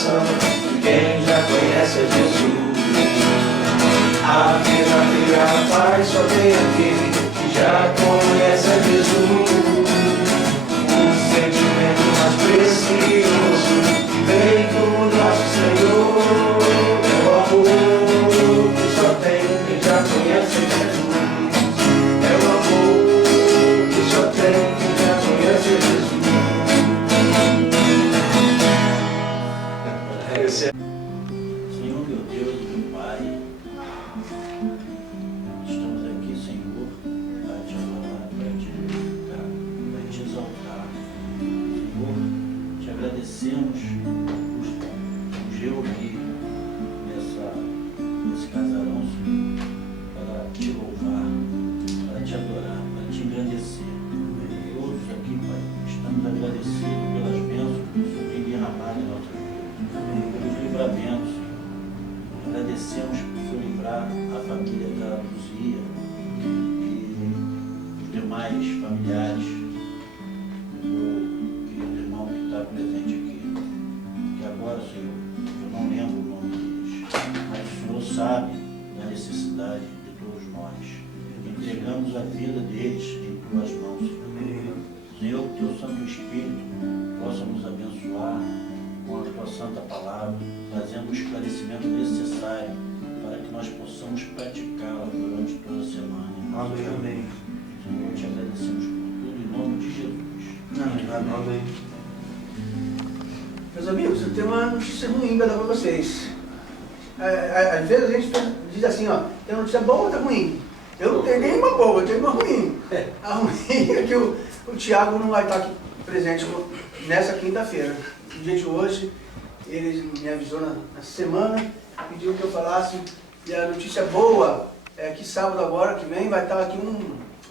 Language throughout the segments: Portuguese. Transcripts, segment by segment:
coração de quem já conhece a Jesus. A verdadeira paz só tem aquele que já conhece a Jesus. O sentimento mais precioso que vem do nosso Senhor é o amor que só tem quem já conhece a Jesus. É o amor que só tem quem já conhece a Jesus. Senhor, meu Deus e meu Pai, estamos aqui, Senhor, para te adorar, para te glorificar, para te exaltar. Senhor, te agradecemos por gelo aqui nesse casarão, Senhor, para te louvar, para te adorar, para te engrandecer. Todos aqui, Pai, estamos agradecidos pelas bênçãos que o Senhor tem derramado em nossas vidas, pelos livramentos. Agradecemos por Senhor livrar a família da Luzia e os demais familiares do meu querido irmão que está presente aqui. Que agora, Senhor, eu não lembro o nome deles, mas o Senhor sabe da necessidade de todos nós. Entregamos a vida deles em tuas mãos, Senhor. Senhor, que teu Santo Espírito possa nos abençoar com a tua santa palavra, trazendo o esclarecimento necessário para que nós possamos praticá-la durante toda a semana. Amém, amém. Senhor, te agradecemos por tudo em nome de Jesus. Amém, amém. Meus amigos, eu tenho uma notícia ruim para dar para vocês. Às vezes a gente diz assim, ó, tem uma notícia boa ou outra ruim? Eu não tenho nenhuma boa, eu tenho uma ruim. A ruim é que o Tiago não vai estar aqui presente nessa quinta-feira. No dia de hoje, ele me avisou na semana, pediu que eu falasse. E a notícia boa é que sábado agora, que vem, vai estar aqui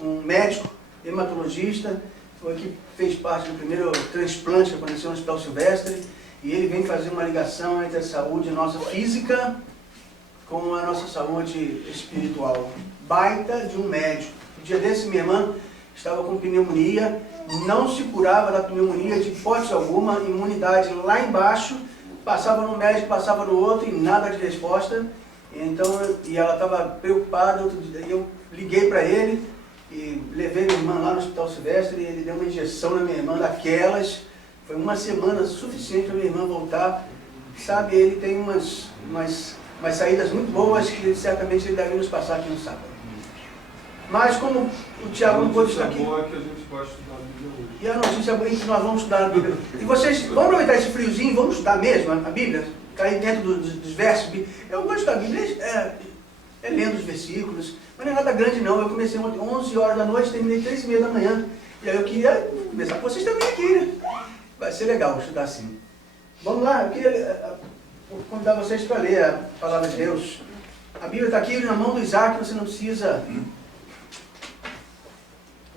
um médico, hematologista, foi que fez parte do primeiro transplante que aconteceu no Hospital Silvestre. E ele vem fazer uma ligação entre a saúde nossa física com a nossa saúde espiritual. Baita de um médico. No dia desse, minha irmã estava com pneumonia, não se curava da pneumonia de hipótese alguma, imunidade lá embaixo, passava no médico, passava no outro e nada de resposta. Então, e ela estava preocupada. Outro dia eu liguei para ele e levei minha irmã lá no Hospital Silvestre e ele deu uma injeção na minha irmã daquelas. Foi uma semana suficiente para minha irmã voltar. Sabe, ele tem umas saídas muito boas que certamente ele deve nos passar aqui no sábado. Mas como o Tiago não pôde estar aqui... boa é que a gente vai estudar a Bíblia hoje. E a notícia boa é que nós vamos estudar a Bíblia. E vocês vão aproveitar esse friozinho, vamos estudar mesmo a Bíblia? Cair dentro dos versos. Eu gosto da Bíblia, é lendo os versículos, mas não é nada grande não. Eu comecei ontem 11 horas da noite, terminei 3h30 da manhã. E aí eu queria começar com vocês também aqui, né? Vai ser legal estudar assim. Vamos lá, eu queria convidar vocês para ler a palavra de Deus. A Bíblia está aqui na mão do Isaac, você não precisa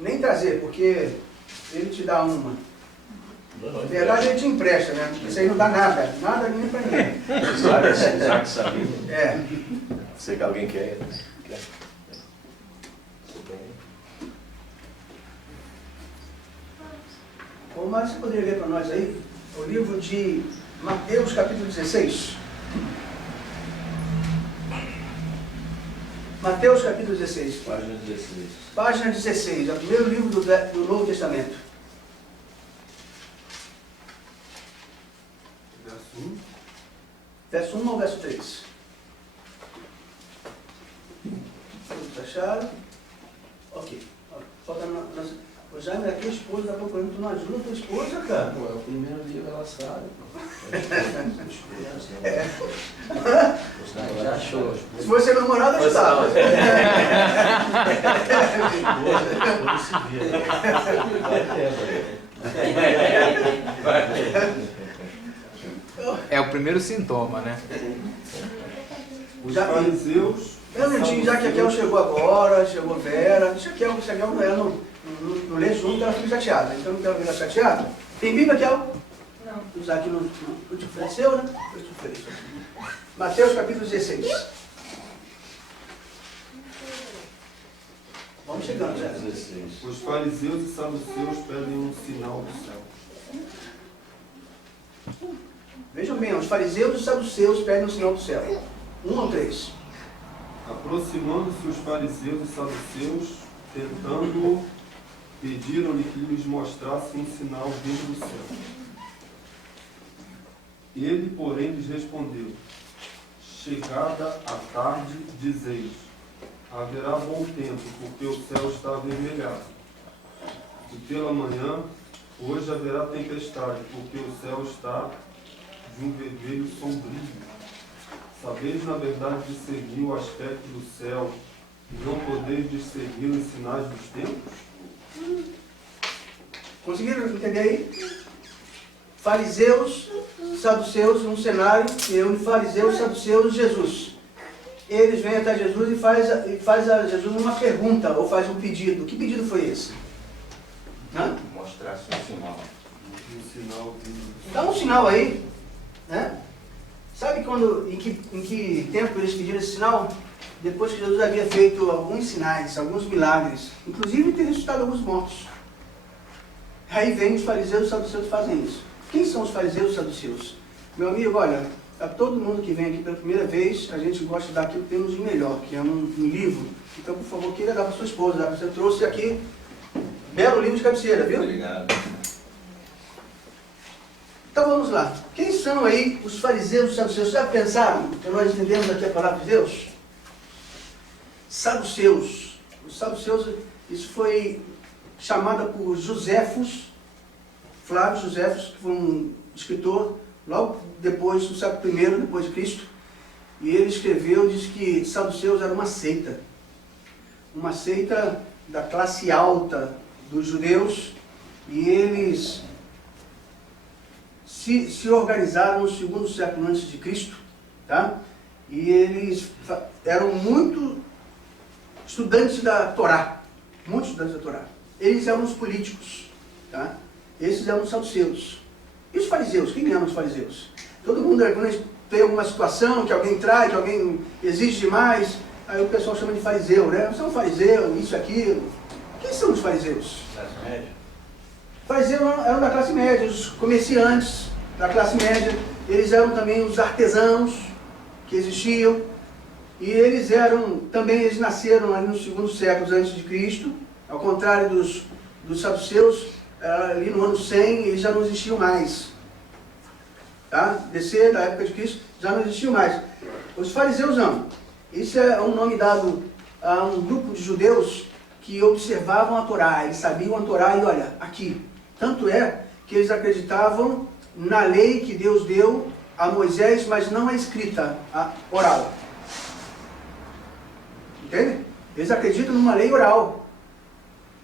nem trazer, porque ele te dá uma. Na verdade, ele te empresta, né? Isso aí não dá nada, nada nem para ninguém. Isaac sabia. É. Sei que alguém quer. Ô, Mário, você poderia ler para nós aí o livro de Mateus, capítulo 16? Mateus, capítulo 16. Página 16. Página 16, é o primeiro livro do Novo Testamento. Verso 1. Verso 1 ao verso 3. Todos acharam? Ok. Falta o Jaime aqui, a esposa está procurando, tu não ajuda a tua esposa, cara? Pô, é o primeiro livro, ela sabe. Já achou. Se fosse namorado, eu ajudava. É o primeiro sintoma, né? Os fariseus... Um minutinho, já que a Kel chegou agora, chegou Vera. Deixa a Kel, se a Kel não lê junto, ela fica chateada. Então não quero ver ela chateada. Tem Bíblia, Kel? Não. O Isaac não te ofereceu, né? Eu te ofereço. Mateus capítulo 16. Vamos chegando, já. 16. Os fariseus e saduceus pedem um sinal do céu. Vejam bem, os fariseus e os saduceus pedem um sinal do céu. 1 ou 3. Aproximando-se os fariseus e saduceus, tentando-o, pediram-lhe que lhes mostrasse um sinal vindo do céu. Ele, porém, lhes respondeu: chegada a tarde, dizeis, haverá bom tempo, porque o céu está avermelhado. E pela manhã, hoje haverá tempestade, porque o céu está de um vermelho sombrio. Sabeis, na verdade, discernir o aspecto do céu, e não podeis discernir os sinais dos tempos? Conseguiram entender aí? Fariseus, saduceus, um cenário que reúne fariseus, saduceus e Jesus. Eles vêm até Jesus e faz a Jesus uma pergunta, ou faz um pedido. Que pedido foi esse? Hã? Mostrasse um sinal. Um sinal vindo. Dá um sinal aí, né? Sabe em que tempo eles pediram esse sinal? Depois que Jesus havia feito alguns sinais, alguns milagres, inclusive ter ressuscitado alguns mortos. Aí vem os fariseus e os saduceus e fazem isso. Quem são os fariseus e os saduceus? Meu amigo, olha, a todo mundo que vem aqui pela primeira vez, a gente gosta de dar aquilo que temos de melhor, que é um livro. Então, por favor, queira dar para sua esposa. Você trouxe aqui belo livro de cabeceira, viu? Obrigado. Então vamos lá. Quem são aí os fariseus e os saduceus? Já pensaram que nós entendemos aqui a palavra de Deus? Saduceus. Os saduceus, isso foi chamada por Joséfos, Flávio Joséfos, que foi um escritor logo depois do século I, depois de Cristo. E ele escreveu, diz que saduceus era uma seita da classe alta dos judeus, e eles se organizaram no segundo século antes de Cristo, tá? E eles eram muito estudantes da Torá, muitos estudantes da Torá. Eles eram os políticos, tá? Esses eram os saduceus. E os fariseus? Quem eram os fariseus? Todo mundo, quando a gente tem alguma situação que alguém trai, que alguém exige demais, aí o pessoal chama de fariseu, né? Você é um fariseu, isso e aquilo. Quem são os fariseus? Classe média. Fariseus eram da classe média, os comerciantes da classe média. Eles eram também os artesãos que existiam. E eles nasceram ali nos segundos séculos antes de Cristo. Ao contrário dos saduceus, ali no ano 100, eles já não existiam mais. Tá? Descer da época de Cristo, já não existiam mais. Os fariseus não. Isso é um nome dado a um grupo de judeus que observavam a Torá. Eles sabiam a Torá e olha, aqui. Tanto é que eles acreditavam na lei que Deus deu a Moisés, mas não a escrita, a oral. Entende? Eles acreditam numa lei oral,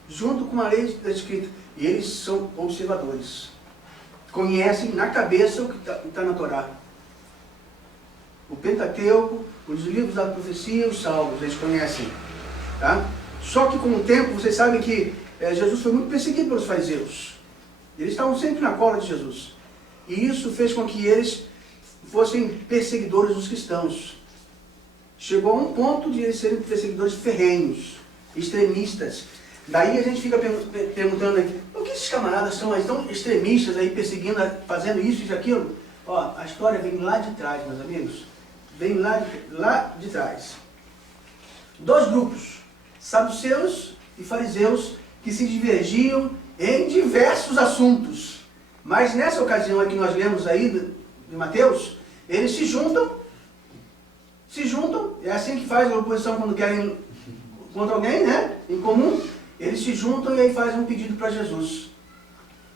junto com a lei escrita. E eles são observadores. Conhecem na cabeça o que está na Torá. O Pentateuco, os livros da profecia, os salmos, eles conhecem. Tá? Só que com o tempo, vocês sabem que Jesus foi muito perseguido pelos fariseus. Eles estavam sempre na cola de Jesus. E isso fez com que eles fossem perseguidores dos cristãos. Chegou a um ponto de eles serem perseguidores ferrenhos, extremistas. Daí a gente fica perguntando aqui, por que esses camaradas são tão extremistas aí, perseguindo, fazendo isso e aquilo? Ó, a história vem lá de trás, meus amigos. Vem lá de trás. Dois grupos, saduceus e fariseus, que se divergiam em diversos assuntos. Mas nessa ocasião que nós lemos aí de Mateus, eles se juntam, é assim que faz a oposição quando querem contra alguém, né, em comum. Eles se juntam e aí fazem um pedido para Jesus.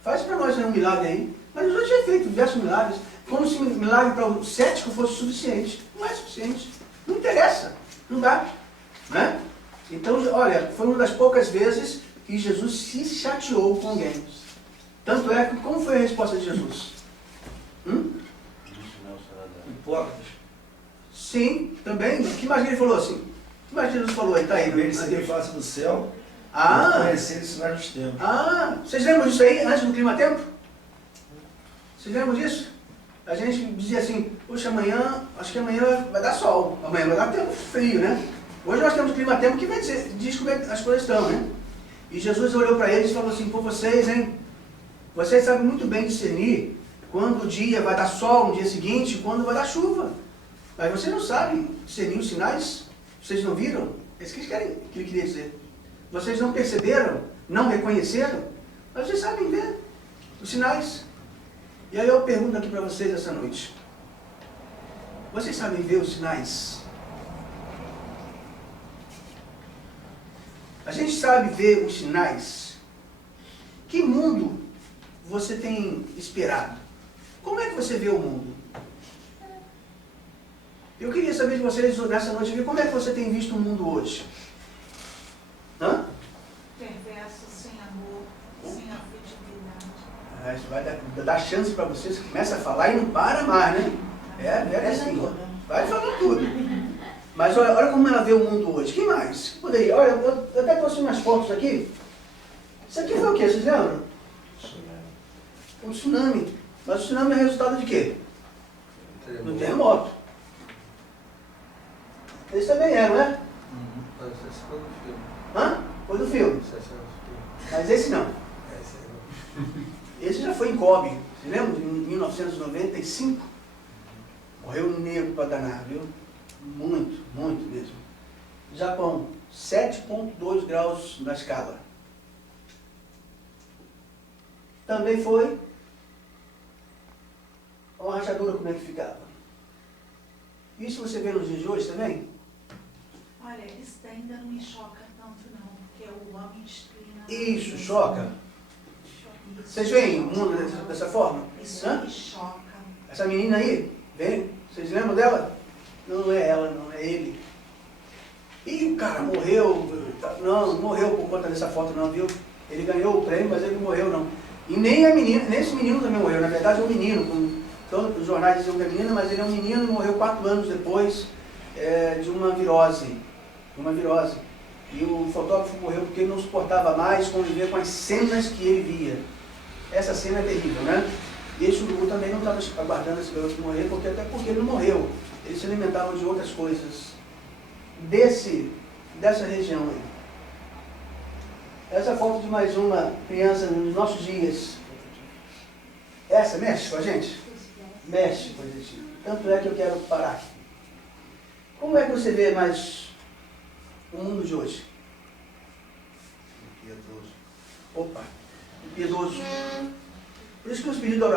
Faz para nós um milagre aí. Mas Jesus já tinha feito diversos milagres. Como se um milagre para o cético fosse suficiente. Não é suficiente. Não interessa. Não dá. Né? Então, olha, foi uma das poucas vezes que Jesus se chateou com alguém. Tanto é que, como foi a resposta de Jesus? Hipócritas. Sim, também. Que mais ele falou assim? Que mais Jesus falou aí? Tá aí. Ele seria face do céu. Ah! Conhecer os sinais dos tempos. Ah! Vocês lembram disso aí, antes do clima-tempo? Vocês lembram disso? A gente dizia assim, poxa, acho que amanhã vai dar sol. Amanhã vai dar tempo frio, né? Hoje nós temos clima-tempo que diz como é que as coisas estão, né? E Jesus olhou para eles e falou assim, pô, vocês, hein? Vocês sabem muito bem discernir quando o dia vai dar sol no dia seguinte, quando vai dar chuva. Mas vocês não sabem discernir os sinais? Vocês não viram? É isso que ele queria dizer. Vocês não perceberam? Não reconheceram? Mas vocês sabem ver os sinais. E aí eu pergunto aqui para vocês essa noite. Vocês sabem ver os sinais? A gente sabe ver os sinais. Que mundo você tem esperado? Como é que você vê o mundo? Eu queria saber de vocês nessa noite, como é que você tem visto o mundo hoje? Hã? Perverso, sem amor, sem afetividade. Isso vai dar chance para vocês que começam a falar e não para mais, né? É assim. Vai falando tudo. Mas olha como ela vê o mundo hoje. Que mais? Poderia. Olha, eu até trouxe umas fotos aqui. Isso aqui foi o quê? Vocês lembram? Um tsunami. Mas o tsunami é resultado de quê? Do terremoto. Esse também é, não é? Esse foi do filme. Hã? Foi do filme. Esse é do filme. Mas esse não. Esse é Esse já foi em Kobe. Você lembra? Em 1995. Morreu um negro para danar, viu? Muito, muito mesmo. Japão, 7,2 graus na escala. Também foi uma rachadura, como é que ficava. Isso você vê nos dias de hoje também? Olha, isso ainda não me choca tanto não, porque o homem disciplina... Isso, choca. Isso. Vocês veem o mundo dessa forma? Isso Hã? me choca. Essa menina aí, vem? Vocês lembram dela? Não é ela, não é ele. E o cara morreu, não morreu por conta dessa foto não, viu? Ele ganhou o prêmio, mas ele não morreu não. E nem a menina, nem esse menino também morreu, na verdade é um menino, todos os jornais diziam que é menina, mas ele é um menino e morreu 4 anos depois de uma virose. E o fotógrafo morreu porque ele não suportava mais conviver com as cenas que ele via. Essa cena é terrível, né? E esse urubu também não estava aguardando esse garoto morrer, até porque ele não morreu. Ele se alimentava de outras coisas. Dessa região aí. Essa foto de mais uma criança nos nossos dias. Essa mexe com a gente? Mexe com a gente. Tanto é que eu quero parar aqui. Como é que você vê mais o mundo de hoje? Piedoso. Opa, piedoso. Por isso que os pedidos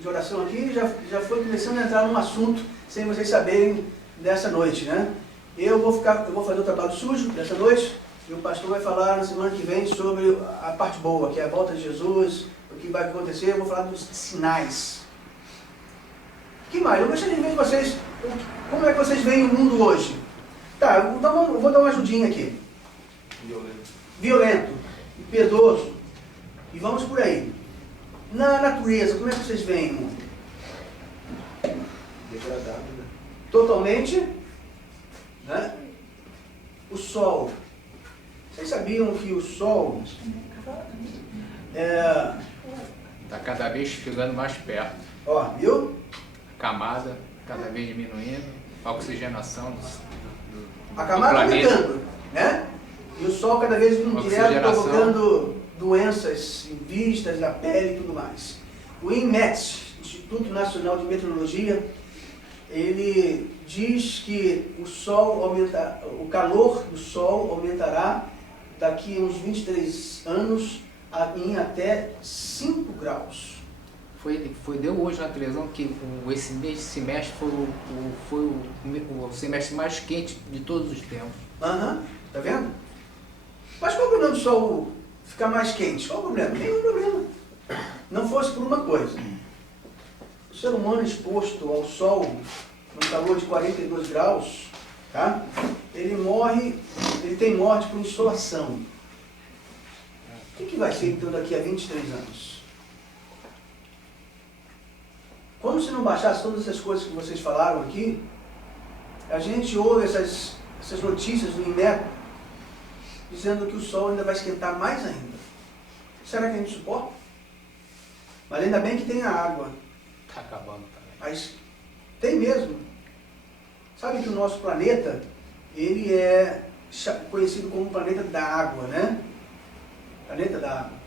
de oração aqui já foi começando a entrar num assunto sem vocês saberem dessa noite, né? Eu vou fazer o trabalho sujo dessa noite e o pastor vai falar na semana que vem sobre a parte boa, que é a volta de Jesus, o que vai acontecer. Eu vou falar dos sinais. Que mais? Eu gostaria de ver de vocês, como é que vocês veem o mundo hoje? Tá, então eu vou dar uma ajudinha aqui. Violento, impiedoso, e vamos por aí. Na natureza, como é que vocês veem o mundo? Degradado, né? Totalmente, né? O sol. Vocês sabiam que o sol Está cada vez chegando mais perto. ó, viu? A camada cada vez diminuindo, a oxigenação A camada planeta. aumentando, né? E o sol cada vez vindo direto, Oxigenação. provocando doenças em vistas, na pele e tudo mais. O INMET, Instituto Nacional de Meteorologia, ele diz que o calor do sol aumentará daqui a uns 23 anos em até 5 graus. Deu hoje na televisão que esse semestre foi o semestre mais quente de todos os tempos. Aham, tá vendo? Mas qual é o problema do sol ficar mais quente? Qual é o problema? Nenhum problema. Não fosse por uma coisa. O ser humano exposto ao sol, no calor de 42 graus, tá? Ele tem morte por insolação. O que vai ser então daqui a 23 anos? Quando se não baixasse todas essas coisas que vocês falaram aqui, a gente ouve essas notícias do INMET dizendo que o sol ainda vai esquentar mais ainda. Será que a gente suporta? Mas ainda bem que tem a água. Está acabando também. Mas tem mesmo. Sabe que o nosso planeta, ele é conhecido como planeta da água, né? Planeta da água.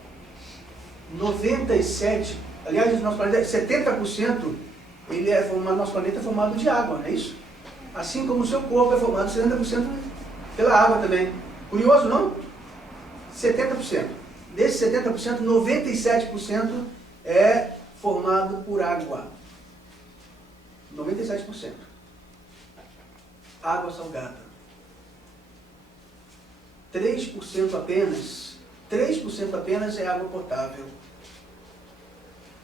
97% Aliás, o nosso planeta, 70%, nosso planeta é formado de água, não é isso? Assim como o seu corpo é formado 70% pela água também. Curioso, não? 70%. Desses 70%, 97% é formado por água. 97%. Água salgada. 3% apenas é água potável.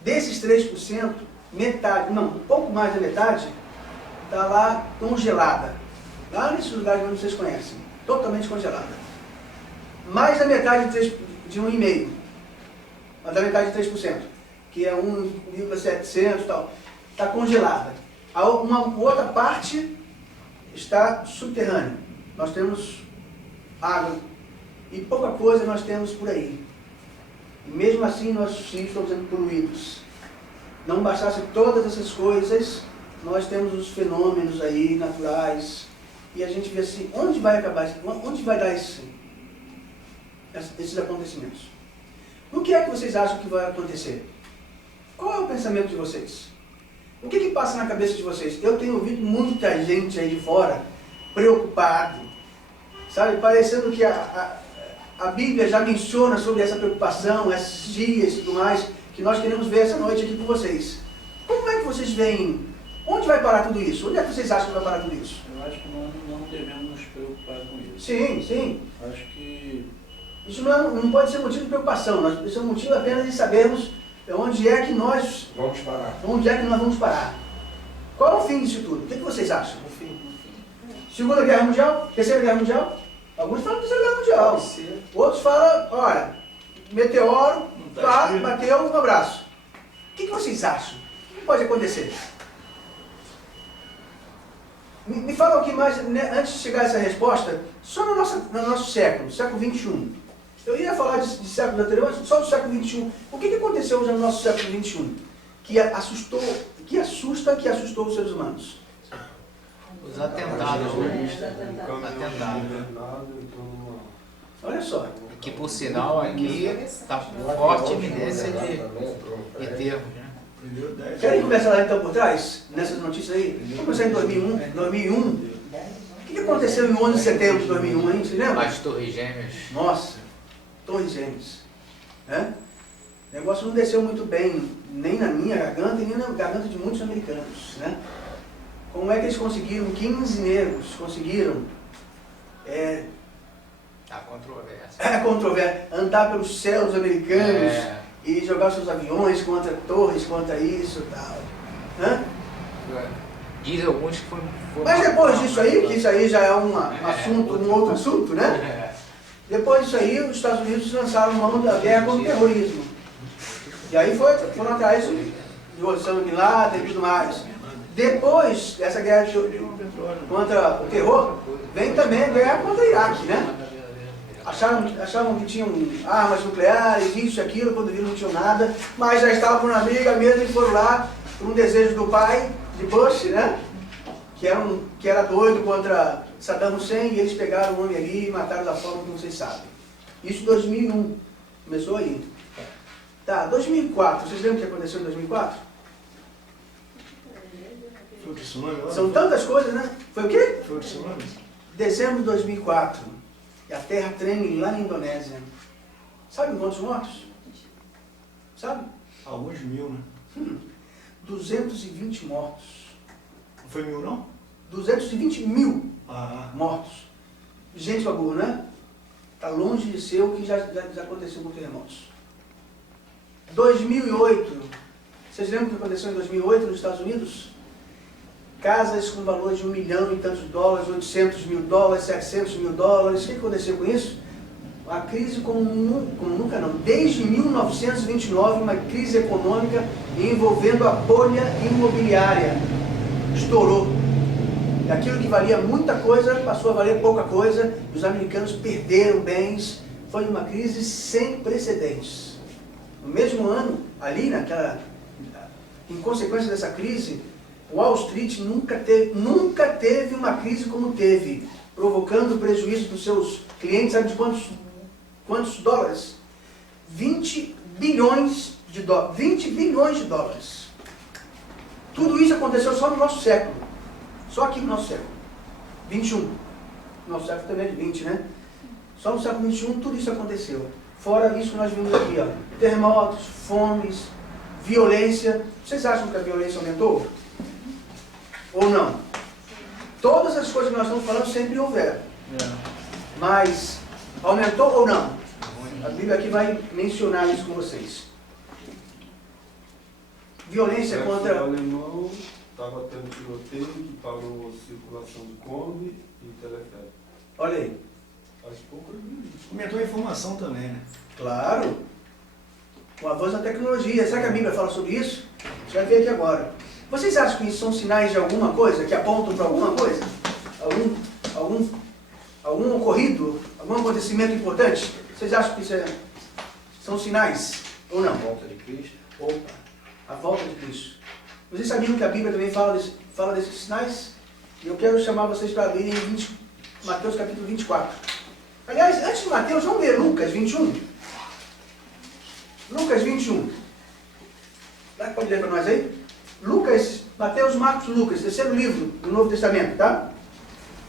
Desses 3%, metade, não, um pouco mais da metade, está lá congelada. Lá nesses lugares que vocês conhecem. Totalmente congelada. Mais da metade de 1,5%. Da metade de 3%. Que é 1,700 e tal. Está congelada. Uma outra parte está subterrânea. Nós temos água. E pouca coisa nós temos por aí. E mesmo assim nossos rios estão sendo poluídos. Não bastasse todas essas coisas, nós temos os fenômenos aí naturais. E a gente vê assim, onde vai acabar, onde vai dar esses acontecimentos? O que é que vocês acham que vai acontecer? Qual é o pensamento de vocês? O que passa na cabeça de vocês? Eu tenho ouvido muita gente aí de fora preocupado, sabe? Parecendo que a Bíblia já menciona sobre essa preocupação, esses dias e tudo mais, que nós queremos ver essa noite aqui com vocês. Como é que vocês veem? Onde vai parar tudo isso? Onde é que vocês acham que vai parar tudo isso? Eu acho que não devemos nos preocupar com isso. Sim, sim. Acho que... Isso não pode ser motivo de preocupação. Isso é um motivo apenas de sabermos onde é que nós Vamos parar. Onde é que nós vamos parar? Qual é o fim disso tudo? O que vocês acham? No fim. Segunda Guerra Mundial? Terceira Guerra Mundial? Alguns falam Terceira Guerra Mundial. Outros falam, olha, meteoro, bateu, um abraço. O que vocês acham? O que pode acontecer? Me fala o que mais, né, antes de chegar a essa resposta, só no nosso século XXI. Eu ia falar de séculos anteriores, só do século XXI. O que aconteceu já no nosso século XXI? Que assustou os seres humanos? Os atentados, Olha só. que por sinal aqui está forte eminência de termos, né? Querem começar lá então por trás, nessas notícias aí? Vamos começar em 2001. O que aconteceu em 11 de setembro de 2001, hein? Você lembra? As Torres Gêmeas. Nossa, Torres Gêmeas. O negócio não desceu muito bem, nem na minha garganta, nem na garganta de muitos americanos, né? Como é que eles conseguiram, 15 negros conseguiram A controvérsia. andar pelos céus americanos e jogar seus aviões contra torres, contra isso e tal. Diz alguns que foi Mas depois disso aí, que isso aí já é um outro assunto, né? Depois disso aí, os Estados Unidos lançaram mão da guerra contra o terrorismo. E aí foram atrás de Osama Bin Laden e tudo mais. Depois dessa guerra contra o terror, vem também a guerra contra o Iraque, né? Achavam que tinham armas nucleares, isso e aquilo, quando viram não tinham nada, mas já estavam na briga mesmo e foram lá por um desejo do pai, de Bush, né? Que era doido contra Saddam Hussein, e eles pegaram o homem ali e mataram da forma que vocês sabem. Isso em 2001, começou aí. Tá, 2004, vocês lembram o que aconteceu em 2004? Foi o tsunami lá? São tantas coisas, né? Foi o quê? Foi o tsunami? Dezembro de 2004, e a terra treme lá na Indonésia. Sabe quantos mortos? Sabe? Alguns mil, né? 220 mortos. Não foi mil, não? 220 mil Ah, mortos. Gente bagulho, né? Está longe de ser o que já aconteceu com terremotos. 2008. Vocês lembram o que aconteceu em 2008 nos Estados Unidos? Casas com valor de $1 milhão e tantos dólares, $800 mil, $700 mil. O que aconteceu com isso? Uma crise como nunca não. Desde 1929, uma crise econômica envolvendo a bolha imobiliária. Estourou. E aquilo que valia muita coisa passou a valer pouca coisa. E os americanos perderam bens. Foi uma crise sem precedentes. No mesmo ano, ali em consequência dessa crise, Wall Street nunca teve uma crise como teve, provocando prejuízo dos seus clientes, sabe de quantos dólares? 20 bilhões de dólares. 20 bilhões de dólares. Tudo isso aconteceu só no nosso século. Só aqui no nosso século. 21. Nosso século também é de 20, né? Só no século 21 tudo isso aconteceu. Fora isso que nós vimos aqui, ó. Terremotos, fomes, violência. Vocês acham que a violência aumentou? Ou não? Todas as coisas que nós estamos falando sempre houveram. Mas aumentou ou não? A Bíblia aqui vai mencionar isso com vocês. Violência O contra... alemão estava tendo tiroteio que parou a circulação de Kombi e teleférico. Olha aí. Faz pouco eu vi. Aumentou a informação também, né? Claro. O avanço da tecnologia. Será que a Bíblia fala sobre isso? A gente vai ver aqui agora. Vocês acham que isso são sinais de alguma coisa? Que apontam para alguma coisa? Algum ocorrido? Algum acontecimento importante? Vocês acham que isso são sinais? Ou não? A volta de Cristo. Opa, a volta de Cristo. Vocês sabiam que a Bíblia também fala desses sinais? E eu quero chamar vocês para lerem Mateus capítulo 24. Aliás, antes de Mateus, vamos ler Lucas 21. Lucas 21. Pode ler para nós aí? Lucas, Mateus, Marcos, Lucas, terceiro livro do Novo Testamento, tá?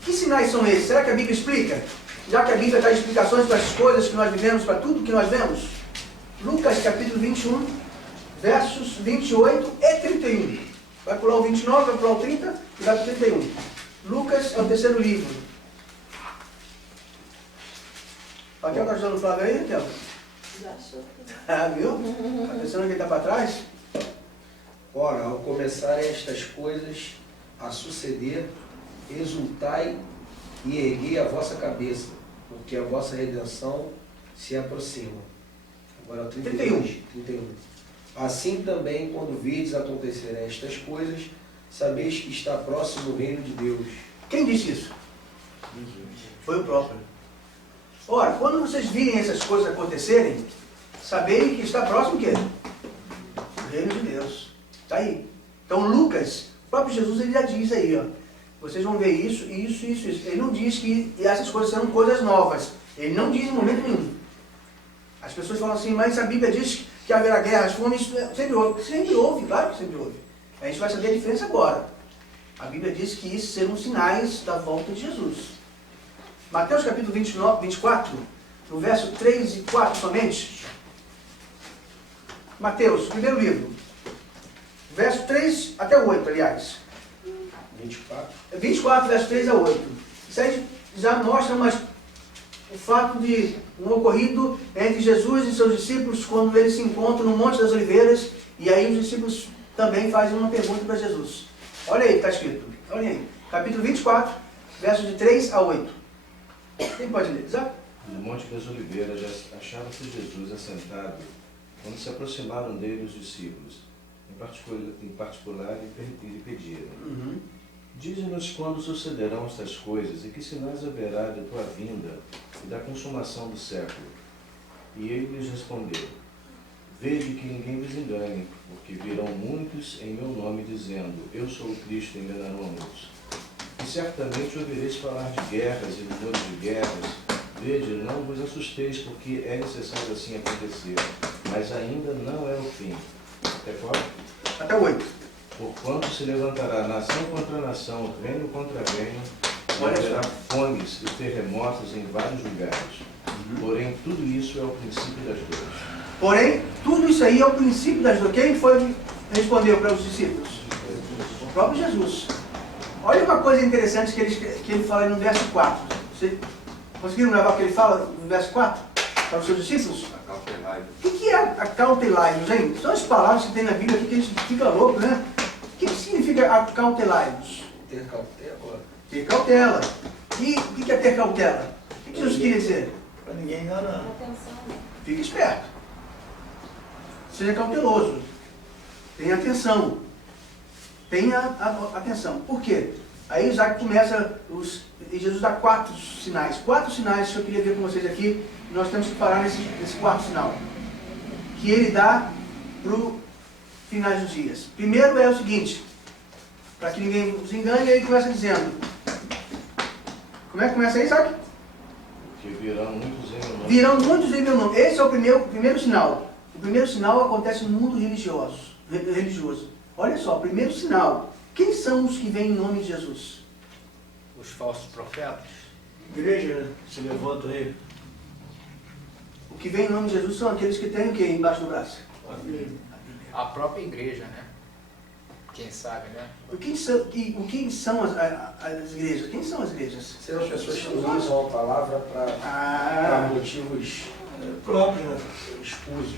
Que sinais são esses? Será que a Bíblia explica? Já que a Bíblia dá explicações para as coisas que nós vivemos, para tudo que nós vemos. Lucas capítulo 21, versos 28 e 31. Vai pular o 29, vai pular o 30 e vai para o 31. Lucas é o terceiro livro. Raquel está ajudando o Flávio aí, Raquel? Já achou? Ah, viu? Está pensando que ele está para trás? Ora, ao começarem estas coisas a suceder, exultai e erguei a vossa cabeça, porque a vossa redenção se aproxima. Agora, 31. Assim também, quando virdes acontecerem estas coisas, sabeis que está próximo o reino de Deus. Quem disse isso? Foi o próprio. Ora, quando vocês virem essas coisas acontecerem, sabei que está próximo o quê? O reino de Deus. Está aí. Então Lucas, o próprio Jesus, ele já diz aí, ó. Vocês vão ver isso, isso, isso, isso. Ele não diz que essas coisas são coisas novas. Ele não diz em momento nenhum. As pessoas falam assim, mas a Bíblia diz que haverá guerras, fomes, sempre houve. Sempre houve, claro que sempre houve. A gente vai saber a diferença agora. A Bíblia diz que isso serão sinais da volta de Jesus. Mateus capítulo 24, no verso 3 e 4 somente. Mateus, primeiro livro. Verso 3 até 8, aliás. 24, verso 3 a 8. Isso aí já mostra o fato de um ocorrido entre Jesus e seus discípulos quando eles se encontram no Monte das Oliveiras, e aí os discípulos também fazem uma pergunta para Jesus. Olha aí o que está escrito. Olha aí. Capítulo 24, versos de 3 a 8. Quem pode ler? Isaac? No Monte das Oliveiras já achava-se Jesus assentado, quando se aproximaram dele os discípulos. Em particular lhe pediram: Dize-nos quando sucederão estas coisas e que sinais haverá de tua vinda e da consumação do século. E ele lhes respondeu: Vede que ninguém vos engane, porque virão muitos em meu nome dizendo: Eu sou o Cristo, e enganarão a muitos. E certamente ouvireis falar de guerras e rumores de guerras. Vede, não vos assusteis, porque é necessário assim acontecer, mas ainda não é o fim. Até qual? Até 8. Porquanto se levantará nação contra nação, reino contra reino, e haverá fomes e terremotos em vários lugares. Porém, tudo isso é o princípio das dores. Porém, tudo isso aí é o princípio das dores. Quem foi respondeu para os discípulos? O próprio Jesus. Olha uma coisa interessante que ele fala no verso 4. Vocês conseguiram gravar o que ele fala no verso 4? Para os seus discípulos? O que é acautelai-vos, hein? São as palavras que tem na Bíblia aqui que a gente fica louco, né? O que significa acautelai-vos? Ter cautela. Ter cautela. E o que é ter cautela? O que Jesus queria dizer? Para ninguém enganar. Fique esperto. Seja cauteloso. Tenha atenção. Tenha atenção. Por quê? Aí Isaac começa, e Jesus dá 4 sinais. 4 sinais que eu queria ver com vocês aqui. E nós temos que parar nesse quarto sinal. Que ele dá para o finais dos dias. Primeiro é o seguinte, para que ninguém nos engane, ele começa dizendo. Como é que começa aí, Isaac? Que virão muitos em meu nome. Virão muitos em meu nome. Esse é o primeiro sinal. O primeiro sinal acontece no mundo religioso. Olha só, primeiro sinal. Quem são os que vêm em nome de Jesus? Os falsos profetas. Igreja, né? Se levanta ele. O que vem em nome de Jesus são aqueles que têm o que embaixo do braço? A própria igreja, né? Quem sabe, né? O que são as igrejas? Quem são as igrejas? São as pessoas que usam a palavra para motivos Próprio, né? escusos.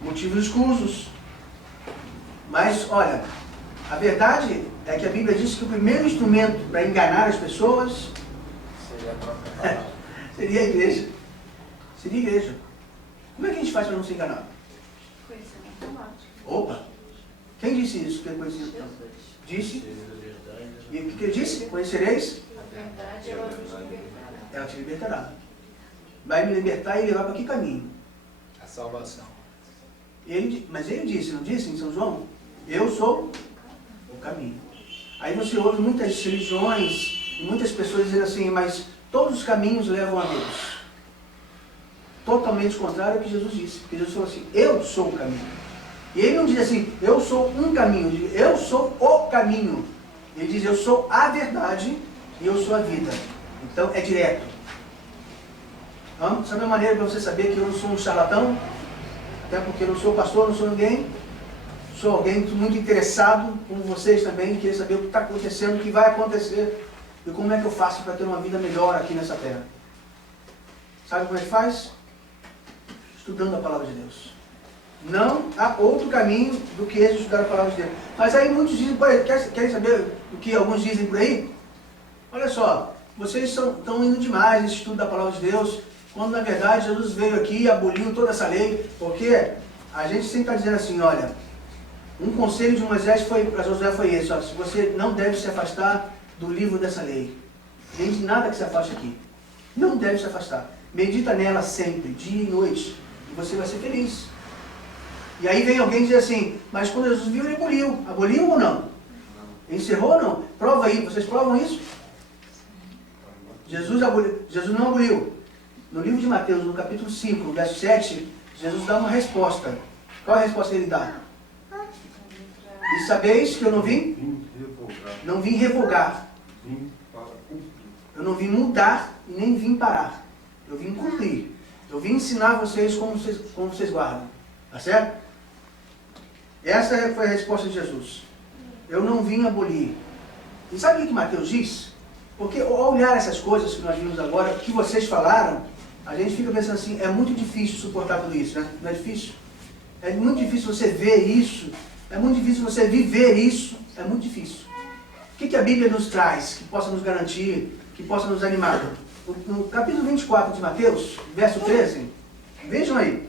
Motivos escusos. Mas, olha, a verdade é que a Bíblia diz que o primeiro instrumento para enganar as pessoas Seria a própria palavra. seria a igreja. Seria a igreja. Como é que a gente faz para não ser enganado? Conhecimento lógico. Opa! Quem disse isso? Quem conhecia? Jesus. Disse? Verdade, né? E o que ele disse? Conhecereis? A verdade ela nos libertará. Ela te libertará. Vai me libertar e levar para que caminho? A salvação. Mas ele disse, não disse em São João? Eu sou o caminho. Aí você ouve muitas religiões, muitas pessoas dizendo assim, mas todos os caminhos levam a Deus. Totalmente contrário ao que Jesus disse. Porque Jesus falou assim, eu sou o caminho. E ele não diz assim, eu sou um caminho, ele diz, eu sou o caminho. Ele diz, eu sou a verdade e eu sou a vida. Então é direto. Sabe a maneira para você saber que eu não sou um charlatão? Até porque eu não sou pastor, não sou ninguém. Sou alguém muito interessado, como vocês também, querer saber o que está acontecendo, o que vai acontecer e como é que eu faço para ter uma vida melhor aqui nessa terra. Sabe como é que faz? Estudando a palavra de Deus. Não há outro caminho do que esse estudar a palavra de Deus. Mas aí muitos dizem, querem saber o que alguns dizem por aí? Olha só, vocês estão indo demais nesse estudo da palavra de Deus, quando na verdade Jesus veio aqui e aboliu toda essa lei, porque a gente sempre está dizendo assim, olha, um conselho de Moisés para Josué foi esse, ó, se você não deve se afastar do livro dessa lei, nem de nada que se afaste aqui, não deve se afastar, medita nela sempre, dia e noite, e você vai ser feliz. E aí vem alguém dizer assim, mas quando Jesus viu, ele aboliu ou não? Encerrou ou não? Prova aí, vocês provam isso? Jesus não aboliu. No livro de Mateus, no capítulo 5, no verso 7, Jesus dá uma resposta. Qual é a resposta que ele dá? E sabeis que eu não vim? Não vim revogar. Vim para cumprir. Eu não vim mudar e nem vim parar. Eu vim cumprir. Eu vim ensinar vocês como vocês guardam. Tá certo? Essa foi a resposta de Jesus. Eu não vim abolir. E sabe o que Mateus diz? Porque ao olhar essas coisas que nós vimos agora, que vocês falaram, a gente fica pensando assim, é muito difícil suportar tudo isso, né? Não é difícil? É muito difícil você ver isso, é muito difícil você viver isso, é muito difícil. O que a Bíblia nos traz, que possa nos garantir, que possa nos animar? No capítulo 24 de Mateus, verso 13, vejam aí.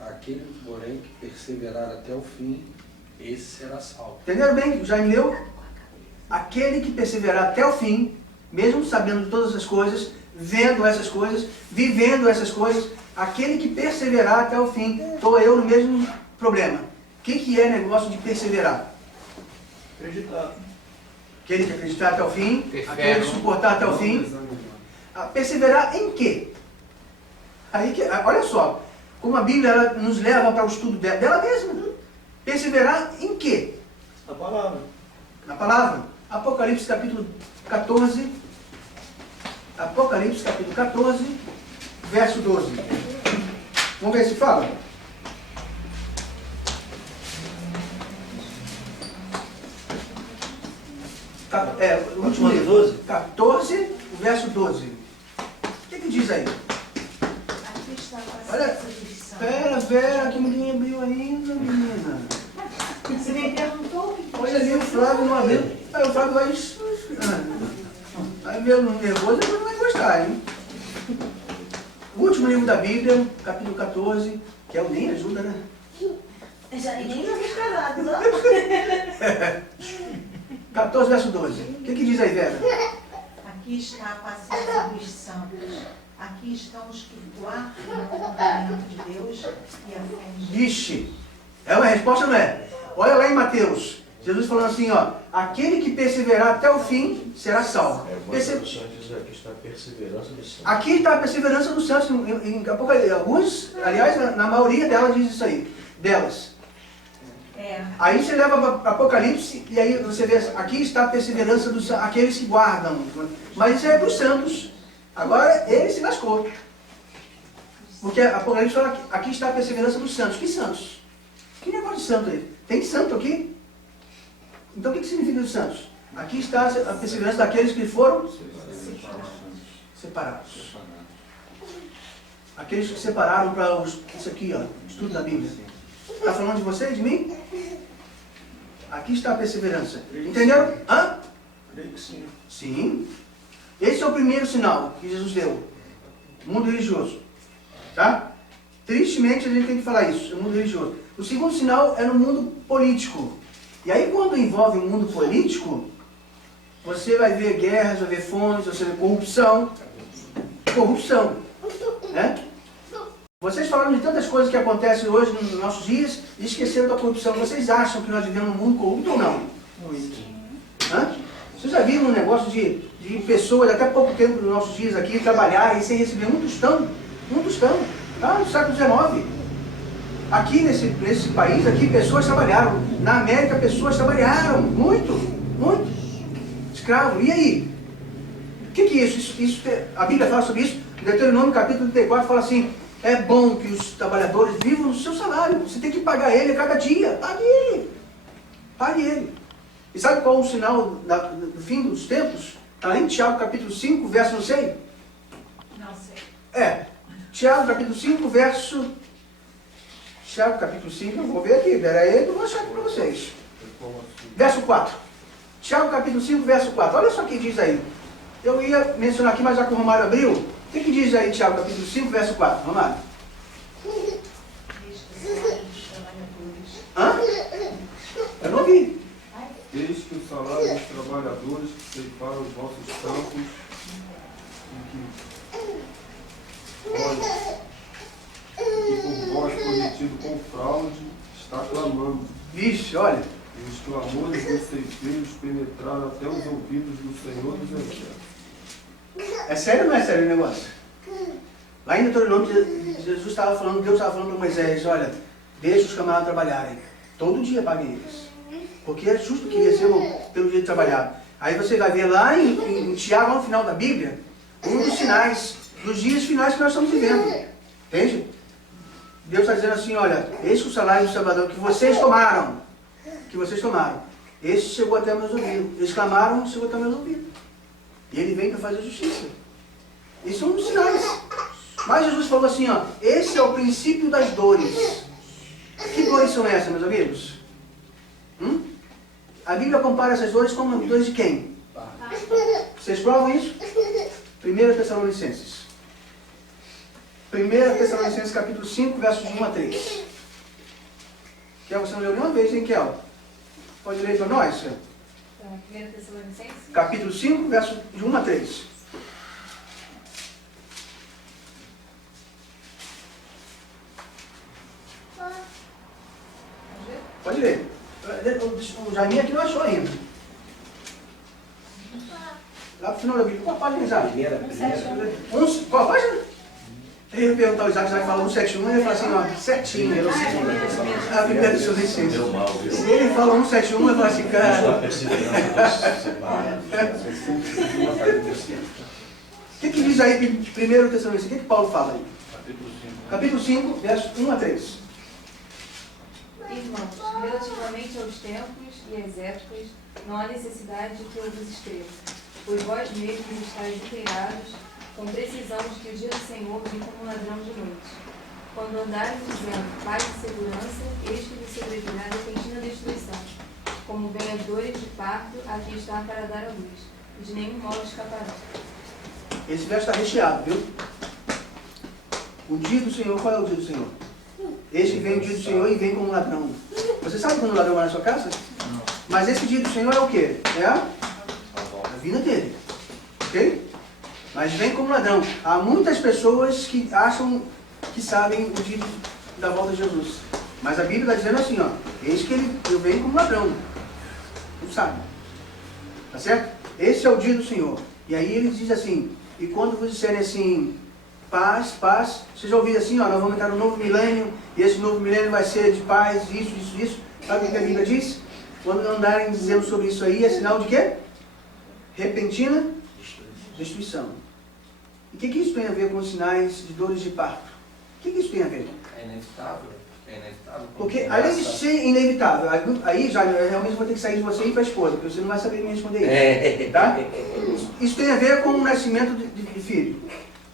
Aquele, porém, que perseverar até o fim, esse será salvo. Entenderam bem? Já leu? Aquele que perseverar até o fim, mesmo sabendo de todas essas coisas, vendo essas coisas, vivendo essas coisas, aquele que perseverar até o fim, estou eu no mesmo problema. O que é negócio de perseverar? Acreditar. Aquele que acreditar até o fim, Ter fé, aquele que não? suportar até o fim. Perseverar em quê? Olha só, como a Bíblia ela nos leva para o estudo dela mesma. Perseverar em quê? Na palavra. Na palavra. Apocalipse capítulo 14. Apocalipse capítulo 14, verso 12. Vamos ver se fala. O último livro. 12? 14, o verso 12. O que diz aí? Aqui está a Olha, paciência. Pera, que ninguém abriu ainda, menina. Você me perguntou o que Olha ali, o Flávio não abriu. Aí o Flávio vai... Vai ver no nervoso, ele não vai gostar, hein? O último livro da Bíblia, capítulo 14, que é o nem ajuda, né? Já ninguém vai ficar casado, não? 14, verso 12. O que diz aí, Vera? Aqui está a paciência dos santos. Aqui estão os que guardam o mandamento de Deus e a fé em Jesus. Vixe! É uma resposta, não é? Olha lá em Mateus. Jesus falando assim, ó, aquele que perseverar até o fim será salvo. Algumas traduções dizem aqui está a perseverança dos santos. Aqui está a perseverança dos santos em Apocalipse. Alguns, aliás, na maioria delas diz isso aí, delas. Aí você leva para Apocalipse e aí você vê, aqui está a perseverança dos aqueles que guardam. Mas isso é para os santos. Agora ele se lascou. Porque Apocalipse fala que aqui está a perseverança dos santos. Que santos? Que negócio de santo aí? Tem santo aqui? Então o que significa os santos? Aqui está a perseverança daqueles que foram separados. Aqueles que separaram para isso aqui, ó, estudo da Bíblia. Está falando de você e de mim? Aqui está a perseverança. Entenderam? Hã? Sim. Sim. Esse é o primeiro sinal que Jesus deu. Mundo religioso. Tá? Tristemente a gente tem que falar isso, o mundo religioso. O segundo sinal é no mundo político. E aí quando envolve o mundo político, você vai ver guerras, vai ver fomes, você vai ver corrupção. Corrupção. Né? Vocês falaram de tantas coisas que acontecem hoje nos nossos dias e esqueceram da corrupção. Vocês acham que nós vivemos num mundo corrupto ou não? Hã? Vocês já viram um negócio de pessoas, até pouco tempo nos nossos dias aqui, trabalhar e sem receber um tostão? Um tostão. Tá? No século XIX. Aqui nesse país, aqui, pessoas trabalharam. Na América, pessoas trabalharam. Muito, muito. Escravo. E aí? O que é isso? A Bíblia fala sobre isso. Deuteronômio capítulo 34 fala assim, é bom que os trabalhadores vivam no seu salário. Você tem que pagar ele a cada dia. Pague ele. Pague ele. E sabe qual é o sinal do fim dos tempos? Está lá em Tiago capítulo 5, verso não sei? Não sei. Tiago capítulo 5, verso... Tiago capítulo 5, eu vou ver aqui. Pera aí, eu vou achar aqui para vocês. Verso 4. Tiago capítulo 5, verso 4. Olha só o que diz aí. Eu ia mencionar aqui, mas já que o Romário abriu. O que diz aí, Tiago capítulo 5, verso 4? Romário. Hã? Eu não ouvi. Eis que o salário dos trabalhadores que separam os vossos campos e por vós foi metido com fraude, está clamando. Vixe, olha. E os clamores dos ceifeiros penetraram até os ouvidos do Senhor dos Exércitos. É sério ou não é sério o negócio? Lá em Deuteronômio, Jesus estava falando, Deus estava falando para Moisés, olha, deixa os camaradas trabalharem. Todo dia pague eles. Porque é justo que recebam pelo dia de trabalhar. Aí você vai ver lá em Tiago, lá no final da Bíblia, um dos sinais, dos dias finais que nós estamos vivendo. Entende? Deus está dizendo assim, olha, esse é o salário do trabalhador que vocês tomaram. Esse chegou até meus ouvidos. Eles clamaram, chegou até meus ouvidos. E ele vem para fazer justiça. Isso são os sinais. Mas Jesus falou assim, ó, esse é o princípio das dores. Que dores são essas, meus amigos? A Bíblia compara essas dores com dores de quem? Vocês provam isso? 1 Tessalonicenses. 1 Tessalonicenses capítulo 5, versos 1 a 3. Kel, você não leu nenhuma vez, hein, Kel? Pode ler para nós? 1 Tessalonicenses? Capítulo 5, versos de 1 a 3. Pode ler. O Janinho aqui não achou ainda. Lá pro final da Bíblia. Qual página, Isaac? Qual página? Eu ia perguntar ao Isaac, Isaac falou 171, ele ia falar assim, ó, certinho. A Bíblia do seu licença. Deu mal, viu? Se ele fala 171, eu falo assim, cara... Está perseverando separados. O que diz aí, 1 Tessalonicenses? O que Paulo fala aí? Capítulo 5, versos 1 a 3. Irmãos, relativamente aos tempos e às épocas, não há necessidade de que eu vos escreva, pois vós mesmos estáis inteirados com precisão de que o dia do Senhor vem como um ladrão de noite. Quando andarem dizendo paz e segurança, eis que lhes sobrevirá repentina destruição, como vem as dores de parto a quem está para dar a luz, e de nenhum modo escaparão. Esse verso está recheado, viu? O dia do Senhor, qual é o dia do Senhor? Esse vem o dia do Senhor e vem como um ladrão. Você sabe quando o ladrão vai na sua casa? Não. Mas esse dia do Senhor é o quê? É a vinda dele. Ok? Mas vem como ladrão. Há muitas pessoas que acham que sabem o dia da volta de Jesus. Mas a Bíblia está dizendo assim, ó, eis que ele venho como ladrão. Não sabe. Tá certo? Esse é o dia do Senhor. E aí ele diz assim, e quando vos disserem assim, paz, paz, vocês já ouviram assim, ó, nós vamos entrar no novo milênio, e esse novo milênio vai ser de paz, isso. Sabe o que a Bíblia diz? Quando não andarem dizendo sobre isso aí, é sinal de quê? Repentina destruição. E o que isso tem a ver com os sinais de dores de parto? O que isso tem a ver? É inevitável. É inevitável. Porque além de ser inevitável, aí já eu realmente vou ter que sair de você e ir para a esposa, porque você não vai saber me responder isso. Tá? Isso tem a ver com o nascimento de filho.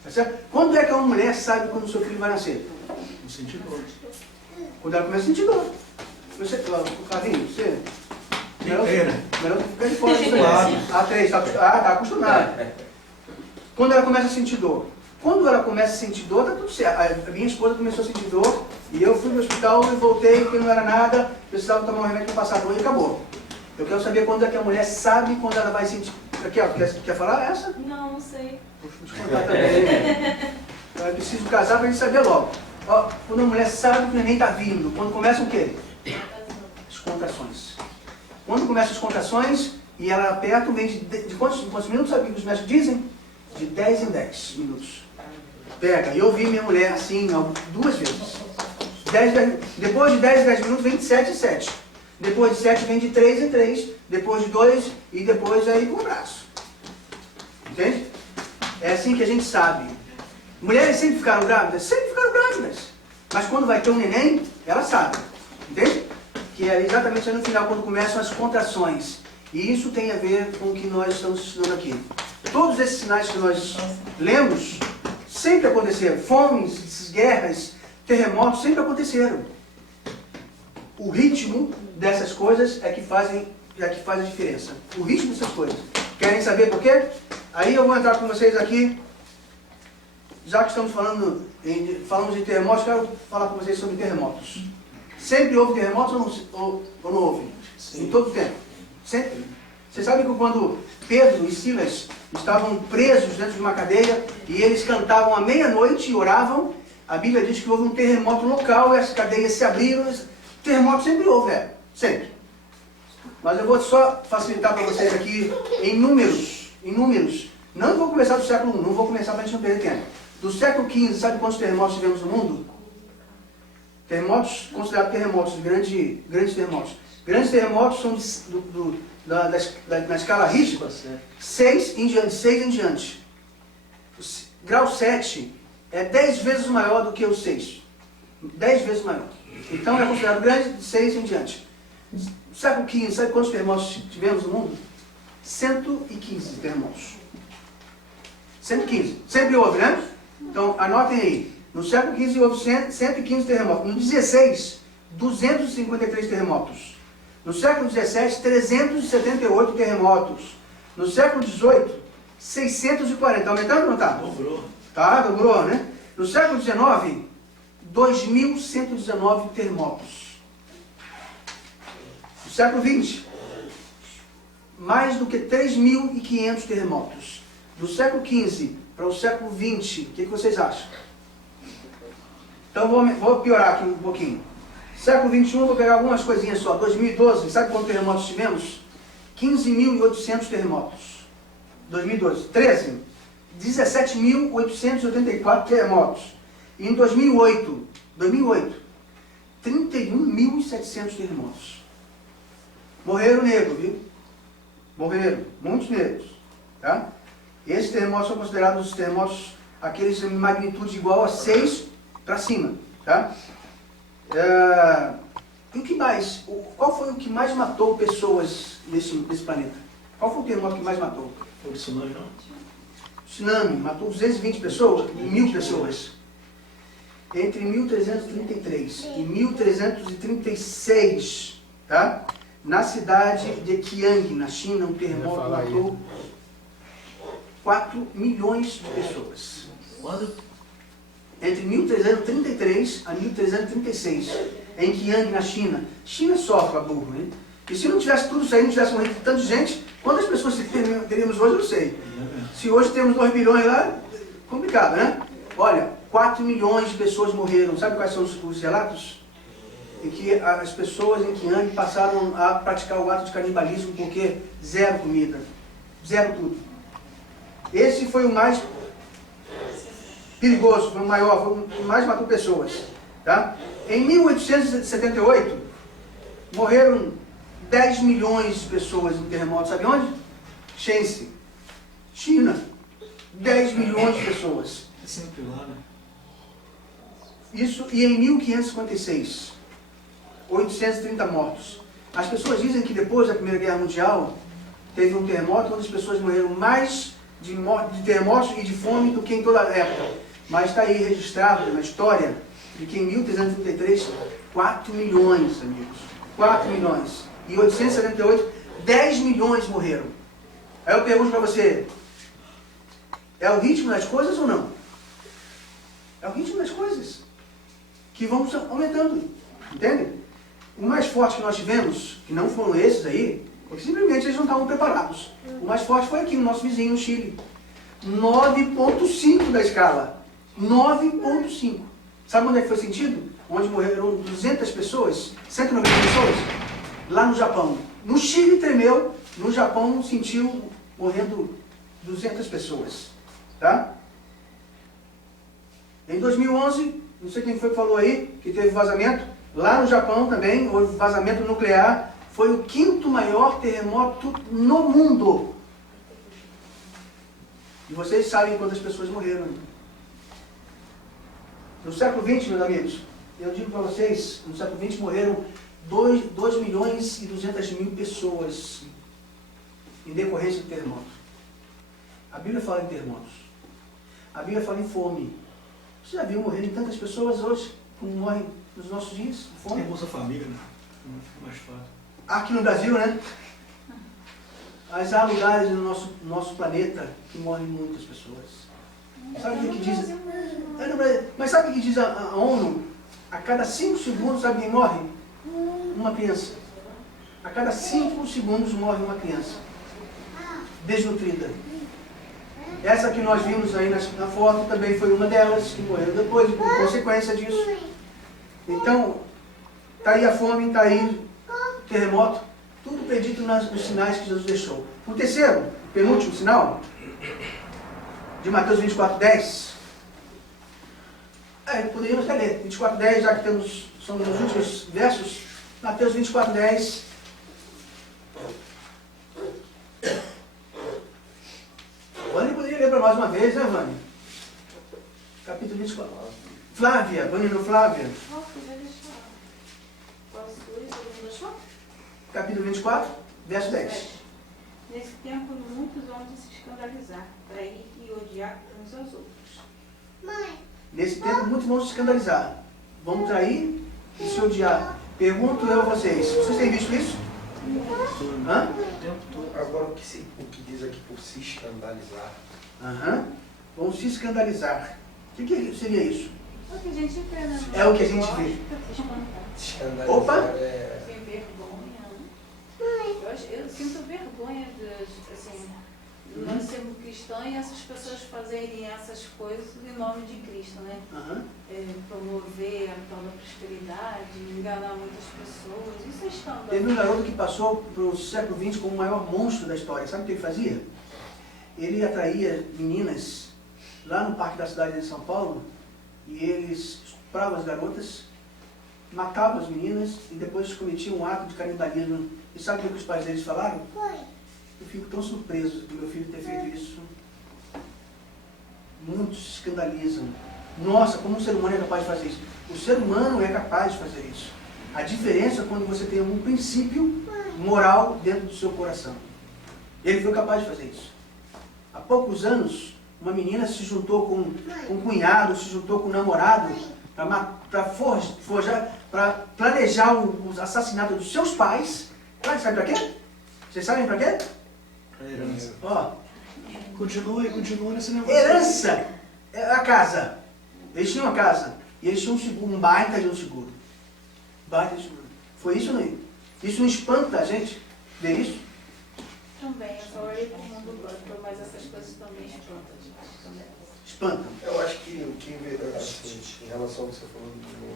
Tá certo? Quando é que uma mulher sabe quando o seu filho vai nascer? No sentido. Quando ela começa a sentir dor. Você, Flavinho, você... Melhor ficar de fora disso aí. Tá acostumado. Quando ela começa a sentir dor. Quando ela começa a sentir dor, tá tudo certo. A minha esposa começou a sentir dor e eu fui no hospital e voltei porque não era nada, precisava tomar um remédio para passar dor e acabou. Eu quero saber quando é que a mulher sabe quando ela vai sentir... Aqui, ó, quer falar essa? Não, não sei. Vou te contar também. Então é preciso casar para a gente saber logo. Ó, quando a mulher sabe que o neném está vindo, quando começa o quê? As contrações. Quando começam as contrações e ela aperta, vem de quantos minutos, sabe o que os médicos dizem? De 10 em 10 minutos. Pega. E eu vi minha mulher assim 2 vezes. Depois de 10 em 10 minutos vem de 7 em 7. Depois de 7 vem de 3 em 3. Depois de 2 e depois aí com o braço. Entende? É assim que a gente sabe. Mulheres sempre ficaram grávidas? Sempre ficaram grávidas. Mas quando vai ter um neném, ela sabe. Entende? Que é exatamente no final, quando começam as contrações. E isso tem a ver com o que nós estamos estudando aqui. Todos esses sinais que nós lemos sempre aconteceram. Fomes, guerras, terremotos sempre aconteceram. O ritmo dessas coisas é que faz a diferença. O ritmo dessas coisas. Querem saber por quê? Aí eu vou entrar com vocês aqui. Já que estamos falamos de terremotos, quero falar com vocês sobre terremotos. Sempre houve terremotos ou não houve? Sim. Em todo o tempo. Sempre. Você sabe que quando Pedro e Silas estavam presos dentro de uma cadeia e eles cantavam à meia-noite e oravam, a Bíblia diz que houve um terremoto local e as cadeias se abriram. Terremoto sempre houve, sempre. Mas eu vou só facilitar para vocês aqui em números. Não vou começar do século I, não vou começar para a gente não perder tempo. Do século XV, sabe quantos terremotos tivemos no mundo? Terremotos, considerados terremotos, grandes terremotos. Grandes terremotos são na escala Richter, 6 em diante. Grau 7 é 10 vezes maior do que o 6. 10 vezes maior. Então é considerado grande de 6 em diante. No século XV, sabe quantos terremotos tivemos no mundo? 115 terremotos. 115. Sempre houve, né? Então anotem aí. No século XV houve 115 terremotos. No 16, 253 terremotos. No século XVII, 378 terremotos. No século XVIII, 640. Está aumentando ou não está? Dobrou. Tá, dobrou, né? No século XIX, 2.119 terremotos. No século XX, mais do que 3.500 terremotos. Do século XV para o século XX, o que vocês acham? Então vou piorar aqui um pouquinho. Século XXI, vou pegar algumas coisinhas só. 2012, sabe quantos terremotos tivemos? 15.800 terremotos. 2012. 13. 17.884 terremotos. E em 2008, 31.700 terremotos. Morreram negros, viu? Morreram, muitos negros. Tá? Esses terremotos são considerados os terremotos, aqueles de magnitude igual a 6 para cima. Tá? E o que mais? Qual foi o que mais matou pessoas nesse planeta? Qual foi o terremoto que mais matou? Foi o tsunami, não? Tsunami, matou 220 pessoas, 1.000 pessoas. Entre 1333 e 1336, tá? Na cidade de Qiang, na China, um terremoto matou 4 milhões de pessoas. Quando? Entre 1333 a 1336, em Qiang, na China. China sofre a burro, né? E se não tivesse tudo isso aí, não tivesse morrido tanta gente, quantas pessoas teríamos hoje, eu não sei. Se hoje temos 2 bilhões lá, complicado, né? Olha, 4 milhões de pessoas morreram. Sabe quais são os relatos? em que as pessoas em Qiang passaram a praticar o ato de canibalismo porque zero comida, zero tudo. Esse foi o mais perigoso, foi o maior, foi o que mais matou pessoas. Tá? Em 1878, morreram 10 milhões de pessoas em terremotos. Sabe onde? Shenzhen, China. 10 milhões de pessoas. É sempre lá, né? Isso, e em 1556, 830 mortos. As pessoas dizem que depois da Primeira Guerra Mundial, teve um terremoto onde as pessoas morreram mais de terremotos e de fome do que em toda a época. Mas está aí registrado na história de que em 1333, 4 milhões, amigos. 4 milhões. E em 878, 10 milhões morreram. Aí eu pergunto para você, é o ritmo das coisas ou não? É o ritmo das coisas que vão aumentando, entende? O mais forte que nós tivemos, que não foram esses aí, porque simplesmente eles não estavam preparados. O mais forte foi aqui, no nosso vizinho, no Chile. 9,5 da escala. 9,5. Sabe onde é que foi sentido? Onde morreram 200 pessoas, 190 pessoas? Lá no Japão. No Chile tremeu, no Japão sentiu morrendo 200 pessoas. Tá? Em 2011, não sei quem foi que falou aí, que teve vazamento. Lá no Japão também, houve vazamento nuclear. Foi o 5º maior terremoto no mundo. E vocês sabem quantas pessoas morreram. No século XX, meus amigos, eu digo para vocês, no século XX morreram 2 milhões e 200 mil pessoas em decorrência do terremoto. A Bíblia fala em terremotos. A Bíblia fala em fome. Você já viu morrerem tantas pessoas hoje, como morrem nos nossos dias, de fome? Tem Bolsa Família, né? Fica mais fácil. Aqui no Brasil, né? Mas há lugares no nosso planeta que morrem muitas pessoas. Sabe o que diz? É no Brasil. Mas sabe o que diz a ONU? A cada 5 segundos, sabe quem morre? Uma criança. A cada 5 segundos morre uma criança. Desnutrida. Essa que nós vimos aí na foto também foi uma delas que morreu depois, por consequência disso. Então, está aí a fome, está aí o terremoto, tudo predito nos sinais que Jesus deixou. O terceiro, penúltimo sinal, de Mateus 24:10. Poderíamos ler 24:10, já que são os últimos versos. Mateus 24:10. Vânia poderia ler para nós uma vez, né, Vânia? Capítulo 24. Flávia, Vânia ou Flávia? Não, podia deixar. Posso ler? Todo mundo achou? Capítulo 24, verso 10. Nesse tempo, muitos vão se escandalizar, trair e odiar uns aos outros. Nesse tempo, muitos vão se escandalizar. Vão trair e se odiar. Pergunto eu a vocês. Vocês têm visto isso? Hã? O tempo todo. Agora, o que diz aqui por se escandalizar? Aham. Vão se escandalizar. O que seria isso? É o que a gente vê, né? É o que a gente vê. Escandalizar Opa! é... Sem vergonha, né? Eu sinto vergonha de nós sermos cristãos e essas pessoas fazerem essas coisas em nome de Cristo, né? Aham. Promover a tal da prosperidade, enganar muitas pessoas, isso é escândalo. Teve um garoto que passou para o século XX como o maior monstro da história. Sabe o que ele fazia? Ele atraía meninas lá no parque da cidade de São Paulo e eles estupravam as garotas, matavam as meninas e depois cometiam um ato de canibalismo. E sabe o que os pais deles falaram? Eu fico tão surpreso do meu filho ter feito isso. Muitos se escandalizam. Nossa, como um ser humano é capaz de fazer isso? O ser humano é capaz de fazer isso. A diferença é quando você tem um princípio moral dentro do seu coração. Ele foi capaz de fazer isso. Há poucos anos, uma menina se juntou com um cunhado, se juntou com um namorado para planejar o assassinato dos seus pais. Sabe para quê? Vocês sabem para quê? A herança. Ó, Continua nesse negócio. herança é a casa. Eles tinham a casa e eles tinham um baita de um seguro. Baita de seguro. Foi isso aí. Isso não espanta a gente ver isso? Também, eu só olhei para o mundo branco, mas essas coisas também espantam a gente. Também. Espantam. Eu acho que o que assim, em relação ao que você falou,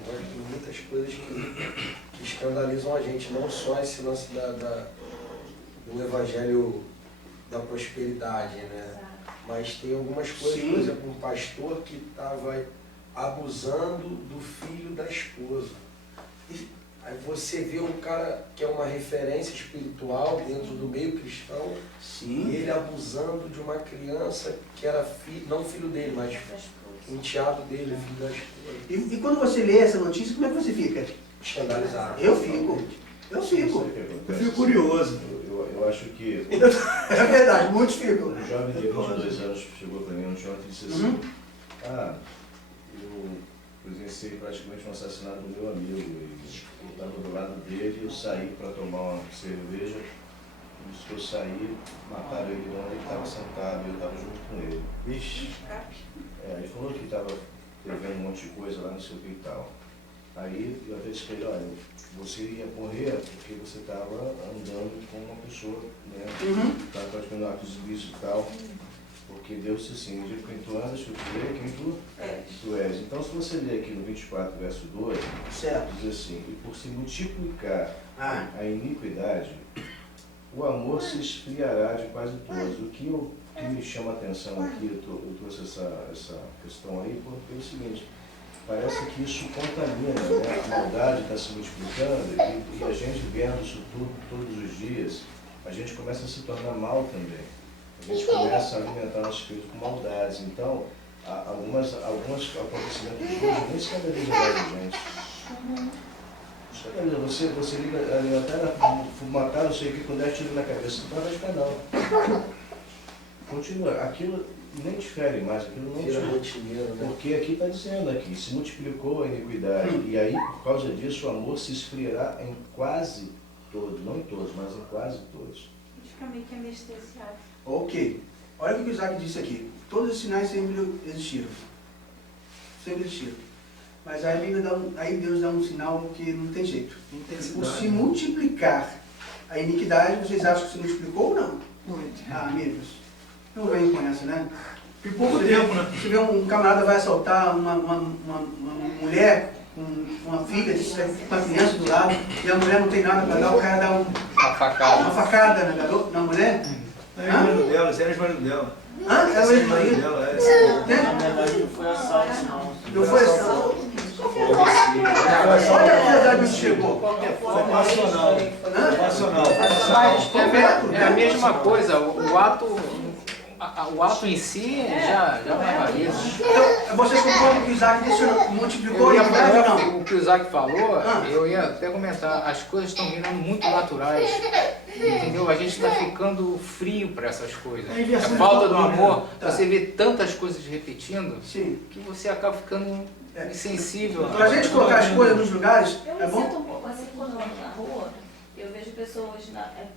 eu acho que tem muitas coisas que escandalizam a gente, não só esse lance do evangelho da prosperidade, né? Mas tem algumas coisas, por exemplo, um pastor que estava abusando do filho da esposa. Aí você vê um cara que é uma referência espiritual dentro do meio cristão, e ele abusando de uma criança que era filho, não filho dele, mas enteado dele, filho da esposa. E quando você lê essa notícia, como é que você fica? Escandalizado. Eu fico. Eu fico curioso. Eu acho que... É verdade, muitos ficam. Um jovem de 22 anos chegou para mim ontem e disse assim, eu presenciei praticamente um assassinato do meu amigo, e eu estava do lado dele, eu saí para tomar uma cerveja, e disse que eu saí, mataram ele de onde ele estava sentado, e eu estava junto com ele. Vixe. Ele falou que estava devendo um monte de coisa lá no seu que e tal. Aí eu até disse para ele, olha, você ia morrer porque você estava andando com uma pessoa, né? Estava praticando atos ilícitos e tal. Porque Deus disse assim, no dia que tu andas, tu é quem tu és. Então, se você ler aqui no 24, verso 2, diz assim, e por se multiplicar a iniquidade, o amor se esfriará de quase todos. O que me chama a atenção aqui, eu trouxe essa questão aí, porque é o seguinte, parece que isso contamina, né? A maldade está se multiplicando e a gente vendo isso tudo todos os dias, a gente começa a se tornar mal também. A gente começa a alimentar nosso espírito com maldades. Então, alguns acontecimentos de hoje nem escandalizam mais a gente. Escandaliza. Você liga até matar, não sei o que, com 10 tiros na cabeça, não vai ficar não. Continua. Aquilo nem te fere mais, aquilo não te... Porque aqui está dizendo aqui, se multiplicou a iniquidade, e aí, por causa disso, o amor se esfriará em quase todos, não em todos, mas em quase todos. A gente fica meio que anestesiado. Ok. Olha o que o Isaac disse aqui. Todos os sinais sempre existiram. Sempre existiram. Mas aí, aí Deus dá um sinal que não tem jeito. Por se multiplicar a iniquidade, vocês acham que se multiplicou ou não? Muito. Amigos, não venham com essa, né? Por pouco tempo, né? Se vê um camarada vai assaltar uma mulher com uma filha, com uma criança do lado, e a mulher não tem nada para dar, o cara dá uma facada na mulher. É o marido dela, esse era o marido dela. É o ex-marido dela, Na verdade não foi assalto, não. Não foi assalto? Olha a verdade que chegou. Foi passional. É a mesma coisa, o ato em si já vai isso. Então, vocês concordam que o Isaac disse multiplicou a iniquidade ou não? O que o Isaac falou, eu ia até comentar, as coisas estão virando muito naturais. Entendeu? A gente está ficando frio para essas coisas. A falta do amor, você vê tantas coisas repetindo, que você acaba ficando insensível. Para a gente colocar as coisas nos lugares, é bom? Eu me sinto um pouco assim quando eu ando na rua, eu vejo pessoas,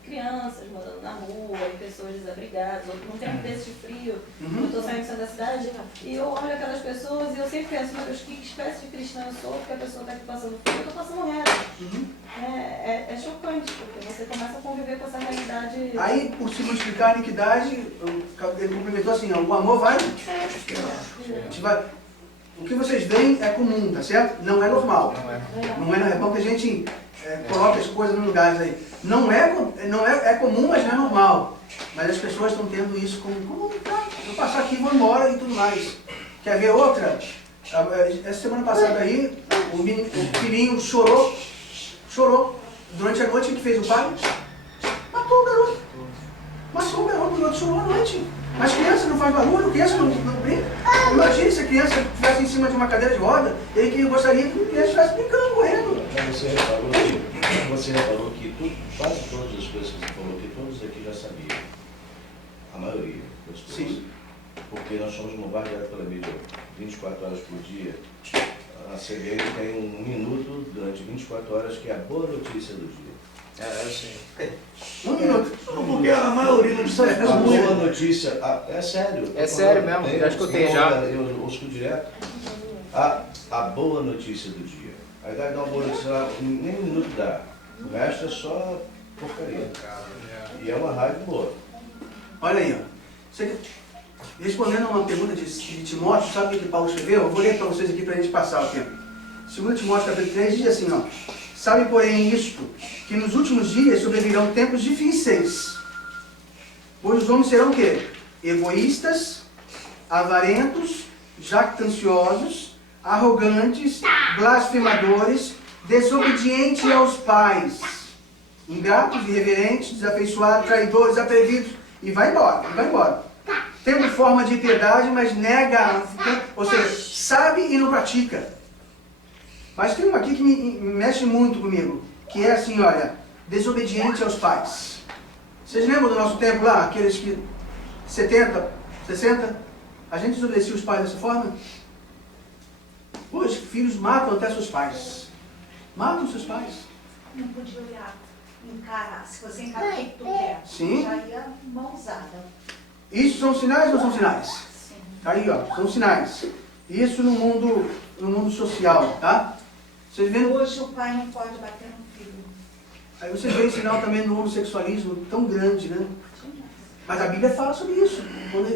crianças morando na rua, e pessoas desabrigadas, ou não tem um desses de frio, eu estou saindo do centro da cidade, e eu olho aquelas pessoas e eu sempre penso, meu Deus, que espécie de cristã eu sou, porque a pessoa está aqui passando frio, eu estou passando reto. É chocante, porque você começa a conviver com essa realidade. Aí, por se multiplicar a iniquidade, ele complementou assim, o amor vai... A gente vai... O que vocês veem é comum, tá certo? Não é normal. Não é bom que a gente coloque as coisas nos lugares aí. Não é comum, mas não é normal. Mas as pessoas estão tendo isso como vou passar aqui e vou embora e tudo mais. Quer ver outra? Essa semana passada aí, o filhinho chorou. Durante a noite, o que fez o pai? Matou o garoto. Matou o garoto chorou à noite. Mas criança não faz barulho, criança não brinca. Imagine se a criança estivesse em cima de uma cadeira de roda, ele que gostaria que a criança estivesse brincando, correndo. Você reparou que quase todas as coisas que você falou aqui, todos aqui já sabiam. A maioria das coisas. Sim. Porque nós somos bombardeados pela mídia 24 horas por dia. A CBN tem um minuto durante 24 horas que é a boa notícia do dia. Sim. Um minuto. Porque a maioria não sabe. A boa notícia, é sério. É sério mesmo, já escutei já. Eu escuto direto. A boa notícia do dia. Aí dá uma boa notícia lá, nem um minuto dá. O resto é só porcaria. E é uma rádio boa. Olha aí, ó. Respondendo a uma pergunta de Timóteo, sabe o que Paulo escreveu? Eu vou ler para vocês aqui para a gente passar o tempo. 2 Timóteo capítulo 3 diz assim, ó. Sabe, porém, isto, que nos últimos dias sobrevirão tempos difíceis. Pois os homens serão o quê? Egoístas, avarentos, jactanciosos, arrogantes, blasfemadores, desobedientes aos pais, ingratos, irreverentes, desafeiçoados, traidores, atrevidos, e vai embora. Tendo forma de piedade, mas nega, ou seja, sabe e não pratica. Mas tem uma aqui que me mexe muito comigo, que é assim, olha, desobediente aos pais. Vocês lembram do nosso tempo lá, aqueles que 70, 60, a gente desobedecia os pais dessa forma? Hoje, filhos matam até seus pais. Matam seus pais. Não podia olhar, encarar. Se você encarar o que tu quer, Sim. já ia mãozada. Isso são sinais ou não são sinais? Sim. Tá aí, ó, são sinais. Isso no mundo social, tá? Vocês veem, Hoje o pai não pode bater no filho. aí vocês veem sinal também no homossexualismo tão grande, né? Mas a Bíblia fala sobre isso.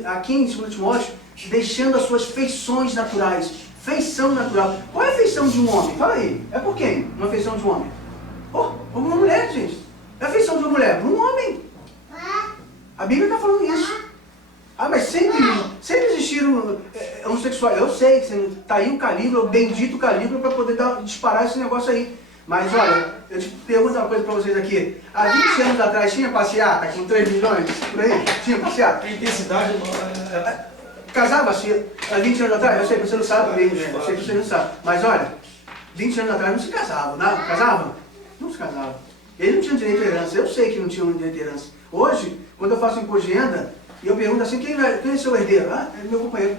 Aqui em 2 Timóteo, deixando as suas feições naturais. Feição natural. Qual é a feição de um homem? Fala aí. É por quem? Uma feição de um homem? Oh, uma mulher, gente. É a feição de uma mulher? Um homem. A Bíblia está falando isso. Ah, mas sempre existiram homossexuais. Eu sei que está aí o Calígula, o bendito Calígula, para poder disparar esse negócio aí. Mas olha, eu te pergunto uma coisa para vocês aqui. Há 20 anos atrás tinha passeata com 3 milhões? Por aí? Tinha passeata? A intensidade Casava-se há 20 anos atrás? Eu sei que você não sabe, eu sei que você não sabe. Mas olha, 20 anos atrás não se casavam, não? Casavam? Não se casavam. Eles não tinham direito à herança, eu sei que não tinham direito à herança. Hoje, quando eu faço imposto de renda, e eu pergunto assim, quem é seu herdeiro? Ah, é meu companheiro.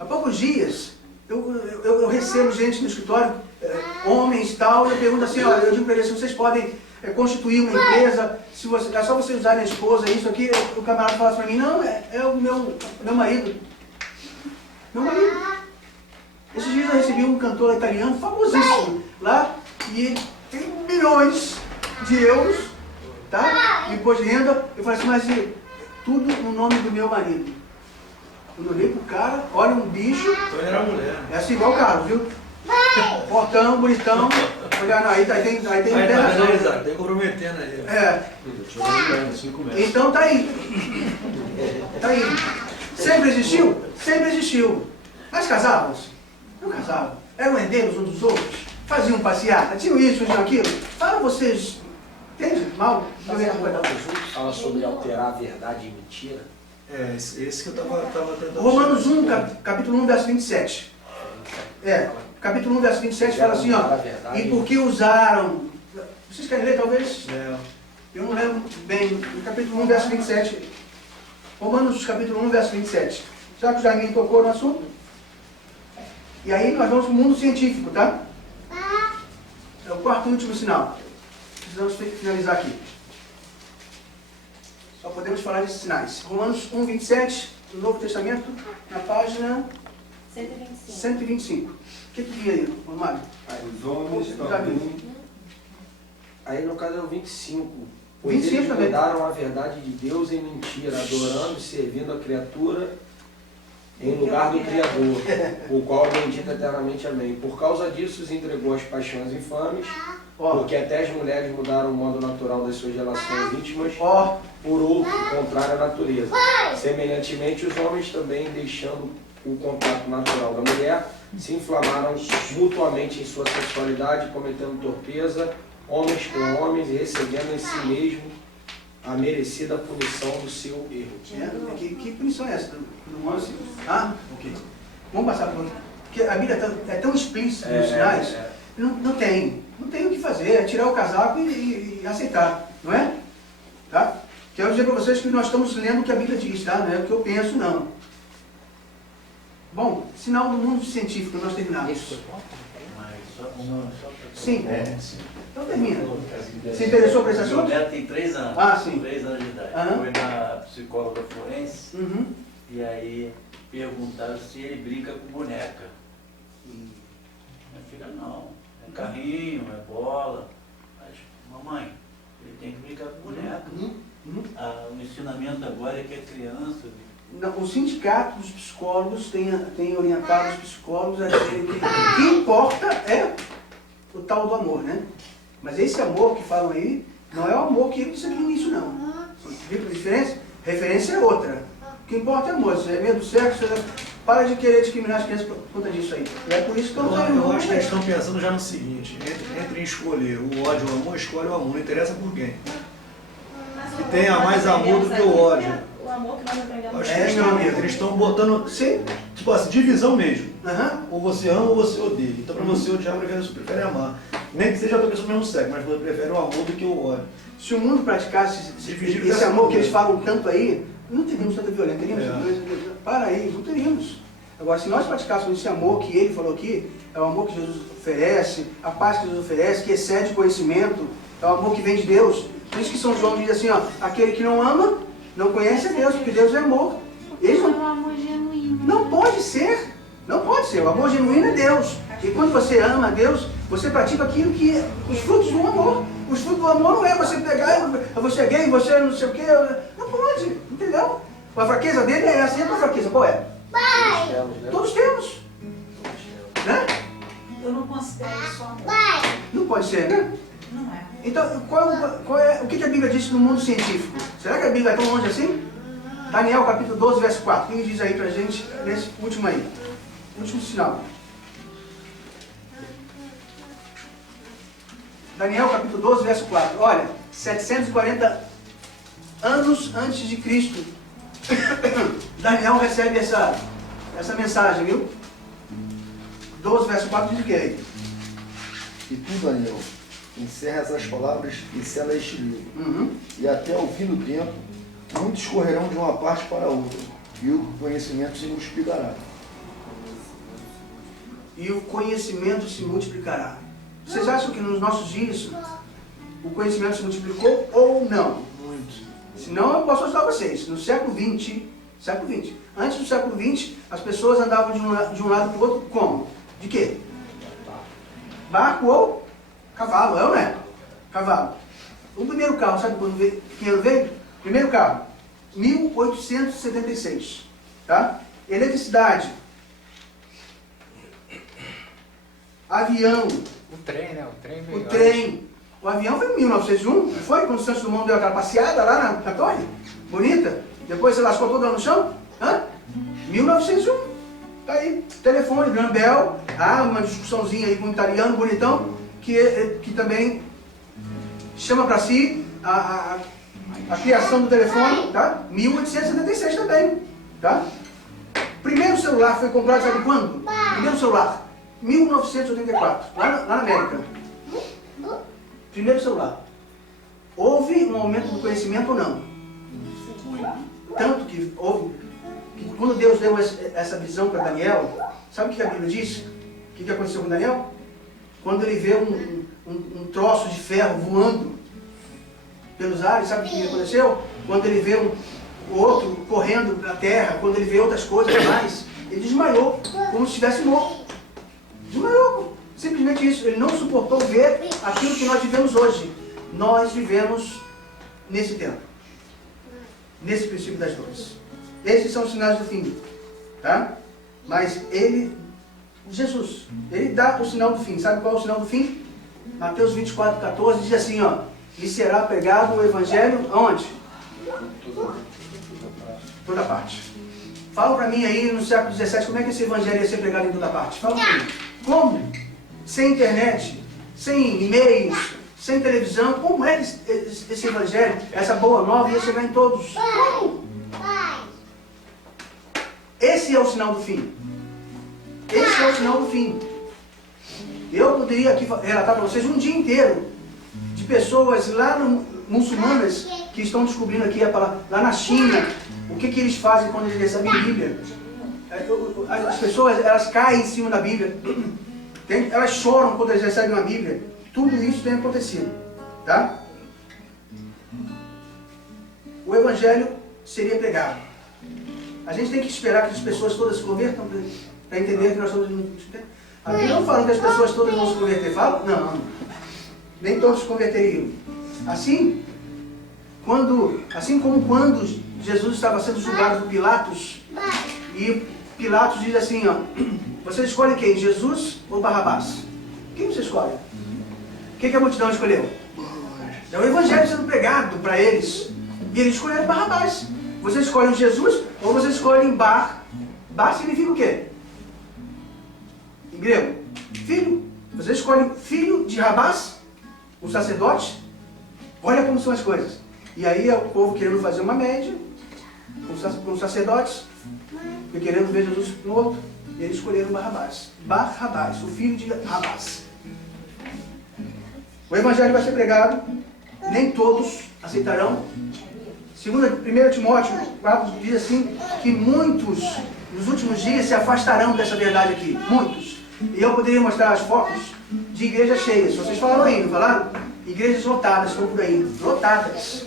Há poucos dias, eu recebo gente no escritório, homens e tal, e eu pergunto assim, olha, eu digo para eles, se vocês podem constituir uma empresa, se é só vocês usarem a esposa, isso aqui, o camarada fala assim para mim, não, é o meu marido. Meu marido. Esses dias eu recebi um cantor italiano famosíssimo lá, e ele tem milhões de euros, tá? Imposto de renda. Eu falei assim, mas tudo no nome do meu marido. Quando eu olhei pro cara, olha um bicho. Então ele era mulher. É assim igual o Carlos, viu? Portão, bonitão. Olha, não, aí tem internação. Tem comprometendo aí. É. Então tá aí. Tá aí. Sempre existiu? Sempre existiu. Mas casavam-se? Não casavam. Eram herdeiros uns dos outros. Faziam passeata. Tinham isso, tinham aquilo. Fala vocês. Entende? Mal? Fala sobre alterar a verdade e mentira. É, esse que eu tava tentando... Romanos 1, capítulo 1, verso 27. Capítulo 1, verso 27 fala assim, ó. E porque usaram... Vocês querem ler, talvez? Eu não lembro bem. Capítulo 1, verso 27. Romanos, capítulo 1, verso 27. Já que o Jaime tocou no assunto? E aí nós vamos para o mundo científico, tá? É o quarto e último sinal. Precisamos finalizar aqui. Só podemos falar desses sinais. Romanos 1, 27, do Novo Testamento, na página 125. O que diz aí, Romário? Os homens também. Aí no caso é o 25. Pois 25 eles também. mudaram a verdade de Deus em mentira, adorando e servindo a criatura em lugar do Criador, o qual é bendito eternamente. Amém. Por causa disso os entregou às paixões infames, porque até as mulheres mudaram o modo natural das suas relações íntimas por outro, contrário à natureza. Semelhantemente, os homens também, deixando o contato natural da mulher, se inflamaram mutuamente em sua sexualidade, cometendo torpeza, homens com homens, e recebendo em si mesmo a merecida punição do seu erro. Que punição é essa? Do homem? Ah, ok. Vamos passar por... Porque a Bíblia é tão explícita nos sinais. Não tem o que fazer, é tirar o casaco e aceitar, não é? Tá? Quero dizer para vocês que nós estamos lendo o que a Bíblia diz, tá? Não é o que eu penso, não. Bom, sinal do mundo científico, nós terminamos. Sim. Então termina. Você interessou por esse assunto? Meu neto tem 3 anos. Ah, sim. 3 anos de idade. Foi na psicóloga forense. E aí perguntaram se ele brinca com boneca. Minha filha, não. É carrinho, é bola. Mas, mamãe, ele tem que brincar com boneca. O ensinamento agora é que a criança o sindicato dos psicólogos tem orientado os psicólogos a dizer que o que importa é o tal do amor, né? Mas esse amor que falam aí não é o amor que ele disse aqui no início, não. Viu a diferença? Referência é outra. O que importa é amor. Se é medo do sexo, para de querer discriminar as crianças por conta disso aí. E é por isso que eu acho que eles estão pensando já no seguinte, entre escolher o ódio ou o amor, escolhe o amor, não interessa por quem. Que tenha mais amor do que o ódio. O amor que nós aprendemos. Acho que eles estão botando, tipo assim, divisão mesmo. Ou você ama ou você odeia. Então para você odiar, você prefere amar. Nem que seja a pessoa do mesmo sexo, mas você prefere o amor do que o ódio. Se o mundo praticasse esse amor que eles falam tanto aí, não teríamos tanta violência, teríamos para aí, não teríamos. Agora, se nós praticássemos esse amor que ele falou aqui, é o amor que Jesus oferece, a paz que Jesus oferece, que excede conhecimento, é o amor que vem de Deus. Por isso que São João diz assim, ó, aquele que não ama, não conhece a Deus, porque Deus é amor. Ele não... É um amor genuíno. Não pode ser, não pode ser. O amor genuíno é Deus. E quando você ama a Deus, você pratica aquilo que é os frutos do amor. Os frutos do amor não é você pegar, você é gay, você não sei o quê. Não pode, entendeu? A fraqueza dele é essa. E a tua fraqueza qual é? Todos temos. Né? Eu não considero isso amor. Não pode ser, né? Não é. Então, o que a Bíblia diz no mundo científico? Será que a Bíblia é tão longe assim? Daniel capítulo 12, verso 4. Quem diz aí pra gente, nesse último aí? Último sinal. Daniel capítulo 12, verso 4. Olha, 740 anos antes de Cristo, Daniel recebe essa mensagem, viu? 12, verso 4 diz o que aí? E tu, Daniel, encerra essas palavras e sela este livro. E até o fim do tempo, muitos correrão de uma parte para a outra, e o conhecimento se multiplicará. E o conhecimento se multiplicará. Vocês acham que nos nossos dias o conhecimento se multiplicou ou não? Muito. Se não, eu posso ajudar vocês. No século XX, antes do século XX, as pessoas andavam de um lado para o outro como? De quê? Barco ou cavalo, é ou não é? Cavalo. O primeiro carro, sabe quando veio? Que ano veio? Primeiro carro, 1876. Tá? Eletricidade. Avião. O trem, né? O trem. O avião foi em 1901, não foi? Quando o Santos Dumont deu aquela passeada lá na torre? Bonita. Depois você lascou toda no chão? 1901. Tá aí. Telefone, Graham Bell. Uma discussãozinha aí com um italiano bonitão, que também chama para si a criação do telefone, tá? 1876 também, tá? Primeiro celular foi comprado, sabe quando? Primeiro celular. 1984, lá na América. Primeiro celular. Houve um aumento do conhecimento ou não? Tanto que houve, que quando Deus deu essa visão para Daniel, sabe o que a Bíblia diz? O que aconteceu com Daniel? Quando ele vê um troço de ferro voando pelos ares, sabe o que aconteceu? Quando ele vê o outro correndo na terra, quando ele vê outras coisas mais, ele desmaiou, como se estivesse morto. Desmaiou. Simplesmente isso. Ele não suportou ver aquilo que nós vivemos hoje. Nós vivemos nesse tempo. Nesse princípio das dores. Esses são os sinais do fim. Tá? Mas Jesus, ele dá o sinal do fim. Sabe qual é o sinal do fim? Mateus 24, 14 diz assim, ó. E será pregado o evangelho aonde? Toda parte. Fala para mim aí no século XVII, como é que esse evangelho ia ser pregado em toda parte? Fala para mim. Como? Sem internet, sem e-mails, sem televisão, como é que esse evangelho, essa boa nova ia chegar em todos? Esse é o sinal do fim. Esse é o sinal do fim. Eu poderia aqui relatar para vocês um dia inteiro de pessoas lá muçulmanas que estão descobrindo aqui a palavra, lá na China, o que eles fazem quando eles recebem a Bíblia. As pessoas, elas caem em cima da Bíblia. Elas choram quando eles recebem uma Bíblia. Tudo isso tem acontecido. Tá? O Evangelho seria pregado. A gente tem que esperar que as pessoas todas se convertam para entender que nós estamos... A Bíblia não fala que as pessoas todas vão se converter. Fala? Não. Nem todos se converteriam. Assim como quando Jesus estava sendo julgado por Pilatos, e Pilatos diz assim, ó, você escolhe quem, Jesus ou Barrabás? Quem você escolhe? Quem que a multidão escolheu? É o evangelho sendo pregado para eles, e eles escolheram Barrabás. Você escolhe Jesus ou você escolhe Bar? Bar significa o quê? Em grego, filho. Você escolhe filho de Rabás, o sacerdote. Olha como são as coisas. E aí é o povo querendo fazer uma média com os sacerdotes, e querendo ver Jesus morto. E eles escolheram Barrabás. Barrabás, o filho de Rabás. O evangelho vai ser pregado, nem todos aceitarão. 1 Timóteo 4 diz assim, que muitos nos últimos dias se afastarão dessa verdade aqui. Muitos. E eu poderia mostrar as fotos de igrejas cheias. Vocês falaram aí, não falaram? Igrejas lotadas, estão por aí. Lotadas.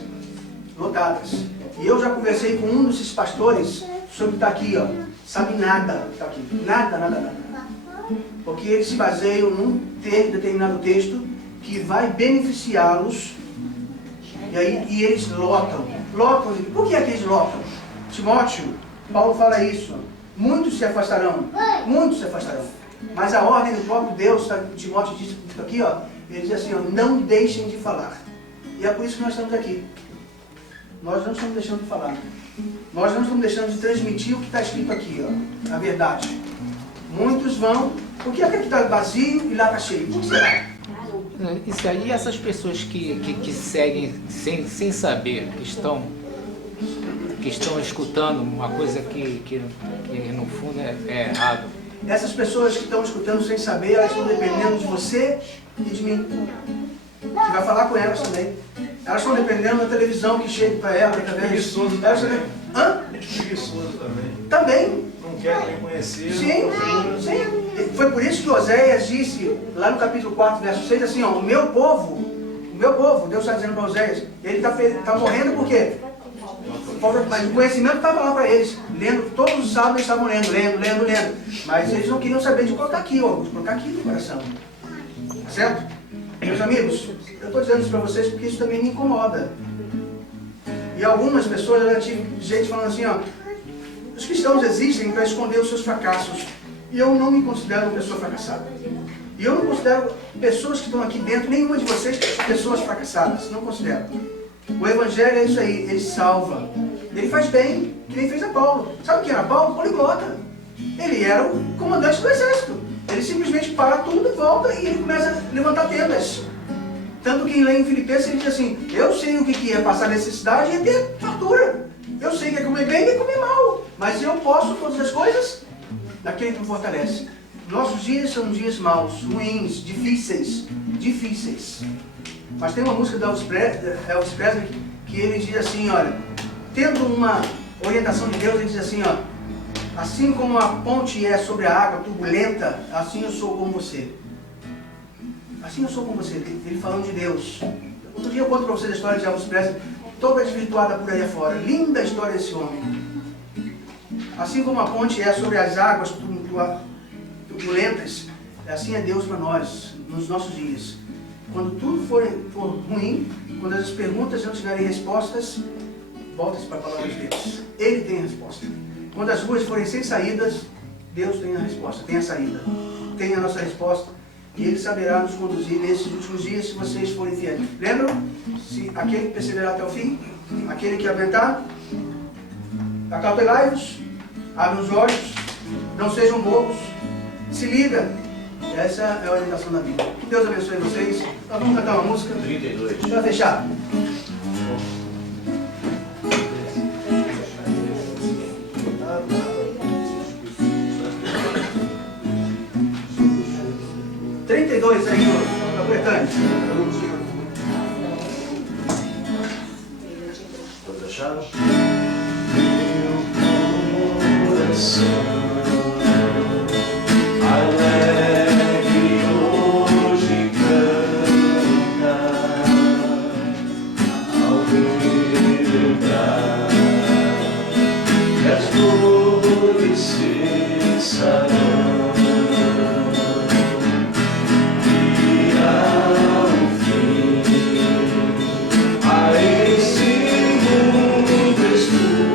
Lotadas. E eu já conversei com um desses pastores sobre o que está aqui, ó. Sabe nada está aqui. Nada, nada, nada. Porque eles se baseiam num determinado texto que vai beneficiá-los. E eles lotam. Lotam. Por que é que eles lotam? Timóteo, Paulo fala isso. Muitos se afastarão. Muitos se afastarão. Mas a ordem do próprio Deus, Timóteo diz aqui, ó, ele diz assim, ó, não deixem de falar. E é por isso que nós estamos aqui. Nós não estamos deixando de falar. Nós não estamos deixando de transmitir o que está escrito aqui, ó, a verdade. Muitos vão, por que aqui está vazio e lá está cheio? Por que será? Isso aí, essas pessoas que seguem sem saber, que estão escutando uma coisa que no fundo é errado. Essas pessoas que estão escutando sem saber, elas estão dependendo de você e de mim. Que vai falar com elas também. Elas estão dependendo da televisão que chega para elas através. Preguiçoso também. Hã? Preguiçoso também. Também. Não quer reconhecer. Sim, sim. Foi por isso que Oséias disse, lá no capítulo 4, verso 6, assim, ó, o meu povo, Deus está dizendo para Oséias, ele está morrendo por quê? Mas o conhecimento estava lá para eles, lendo, todos os sábados eles estavam lendo. Mas eles não queriam saber de colocar aqui, ó, de colocar aqui no coração. Certo? Meus amigos, eu estou dizendo isso para vocês porque isso também me incomoda. E algumas pessoas, eu já tive gente falando assim, ó, os cristãos existem para esconder os seus fracassos. E eu não me considero uma pessoa fracassada. E eu não considero pessoas que estão aqui dentro, nenhuma de vocês, pessoas fracassadas. Não considero. O Evangelho é isso aí, ele salva. Ele faz bem, que nem fez a Paulo. Sabe o que era Paulo? Poliglota. Ele era o comandante do exército. Ele simplesmente para tudo, volta e ele começa a levantar tendas. Tanto que lê em Filipenses ele diz assim, eu sei o que é passar necessidade e ter fartura. Eu sei que é comer bem e é comer mal. Mas eu posso todas as coisas daquele que me fortalece. Nossos dias são dias maus, ruins, difíceis. Mas tem uma música do Elvis Presley que ele diz assim, olha, tendo uma orientação de Deus, ele diz assim, ó, assim como a ponte é sobre a água turbulenta, assim eu sou como você. Assim eu sou como você, ele falando de Deus. Outro dia eu conto para vocês a história de Elvis Presley, toda desvirtuada por aí afora. Linda a história desse homem. Assim como a ponte é sobre as águas turbulentas, assim é Deus para nós, nos nossos dias. Quando tudo for ruim, quando as perguntas não tiverem respostas, volta-se para a palavra de Deus. Ele tem a resposta. Quando as ruas forem sem saídas, Deus tem a resposta, tem a saída. Tem a nossa resposta. E Ele saberá nos conduzir nesses últimos dias se vocês forem fiéis. Lembram? Se aquele que perseverar até o fim, aquele que aguentar, acautelai-vos, abrem os olhos, não sejam bobos, se liga. Essa é a orientação da Bíblia. Que Deus abençoe vocês. Nós vamos cantar uma música 32. para fechar. Aí, Bretânia. Todas as chaves? Meu coração alegre hoje canta ao libertar, e as dores cessarão. A esse mundo escuro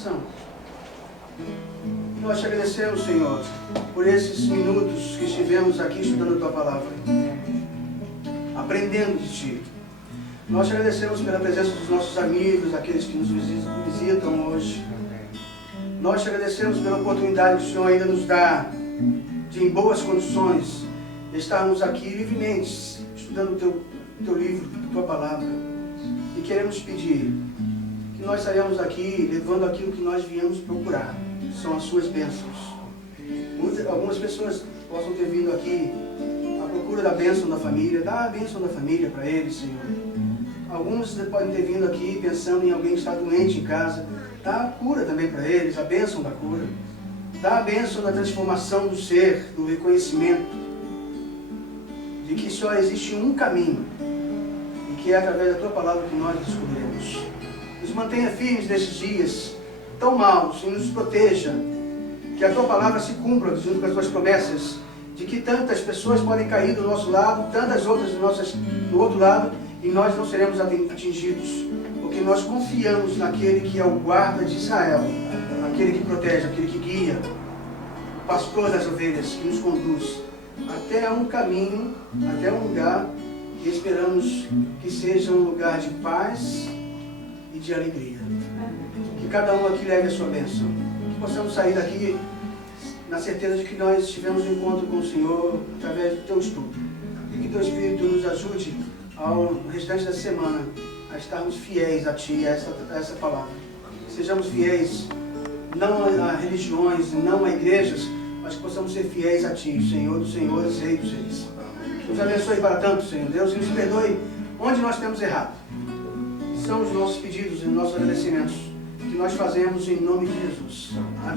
coração. Nós te agradecemos, Senhor, por esses minutos que estivemos aqui estudando a Tua Palavra, aprendendo de Ti. Nós te agradecemos pela presença dos nossos amigos, aqueles que nos visitam hoje. Nós te agradecemos pela oportunidade que o Senhor ainda nos dá de, em boas condições, estarmos aqui livremente, estudando o Teu livro, a Tua Palavra. E queremos pedir que nós saímos aqui levando aquilo que nós viemos procurar, que são as Suas bênçãos. Algumas pessoas possam ter vindo aqui à procura da bênção da família. Dá a bênção da família para eles, Senhor. Alguns podem ter vindo aqui pensando em alguém que está doente em casa. Dá a cura também para eles, a bênção da cura. Dá a bênção da transformação do ser, do reconhecimento de que só existe um caminho e que é através da Tua Palavra que nós descobriremos. Nos mantenha firmes nesses dias tão maus e nos proteja. Que a Tua Palavra se cumpra junto com as Tuas promessas de que tantas pessoas podem cair do nosso lado, tantas outras do outro lado, e nós não seremos atingidos, porque nós confiamos naquele que é o guarda de Israel, aquele que protege, aquele que guia, o pastor das ovelhas, que nos conduz até um caminho, até um lugar que esperamos que seja um lugar de paz e de alegria. Que cada um aqui leve a sua bênção, que possamos sair daqui na certeza de que nós tivemos um encontro com o Senhor através do Teu estudo, e que Teu Espírito nos ajude ao restante da semana a estarmos fiéis a Ti, a essa palavra. Sejamos fiéis não a religiões, não a igrejas, mas que possamos ser fiéis a Ti, Senhor dos senhores, Rei dos reis. Nos abençoe para tanto, Senhor Deus, e nos perdoe onde nós temos errado. São os nossos pedidos e os nossos agradecimentos que nós fazemos em nome de Jesus. Amém.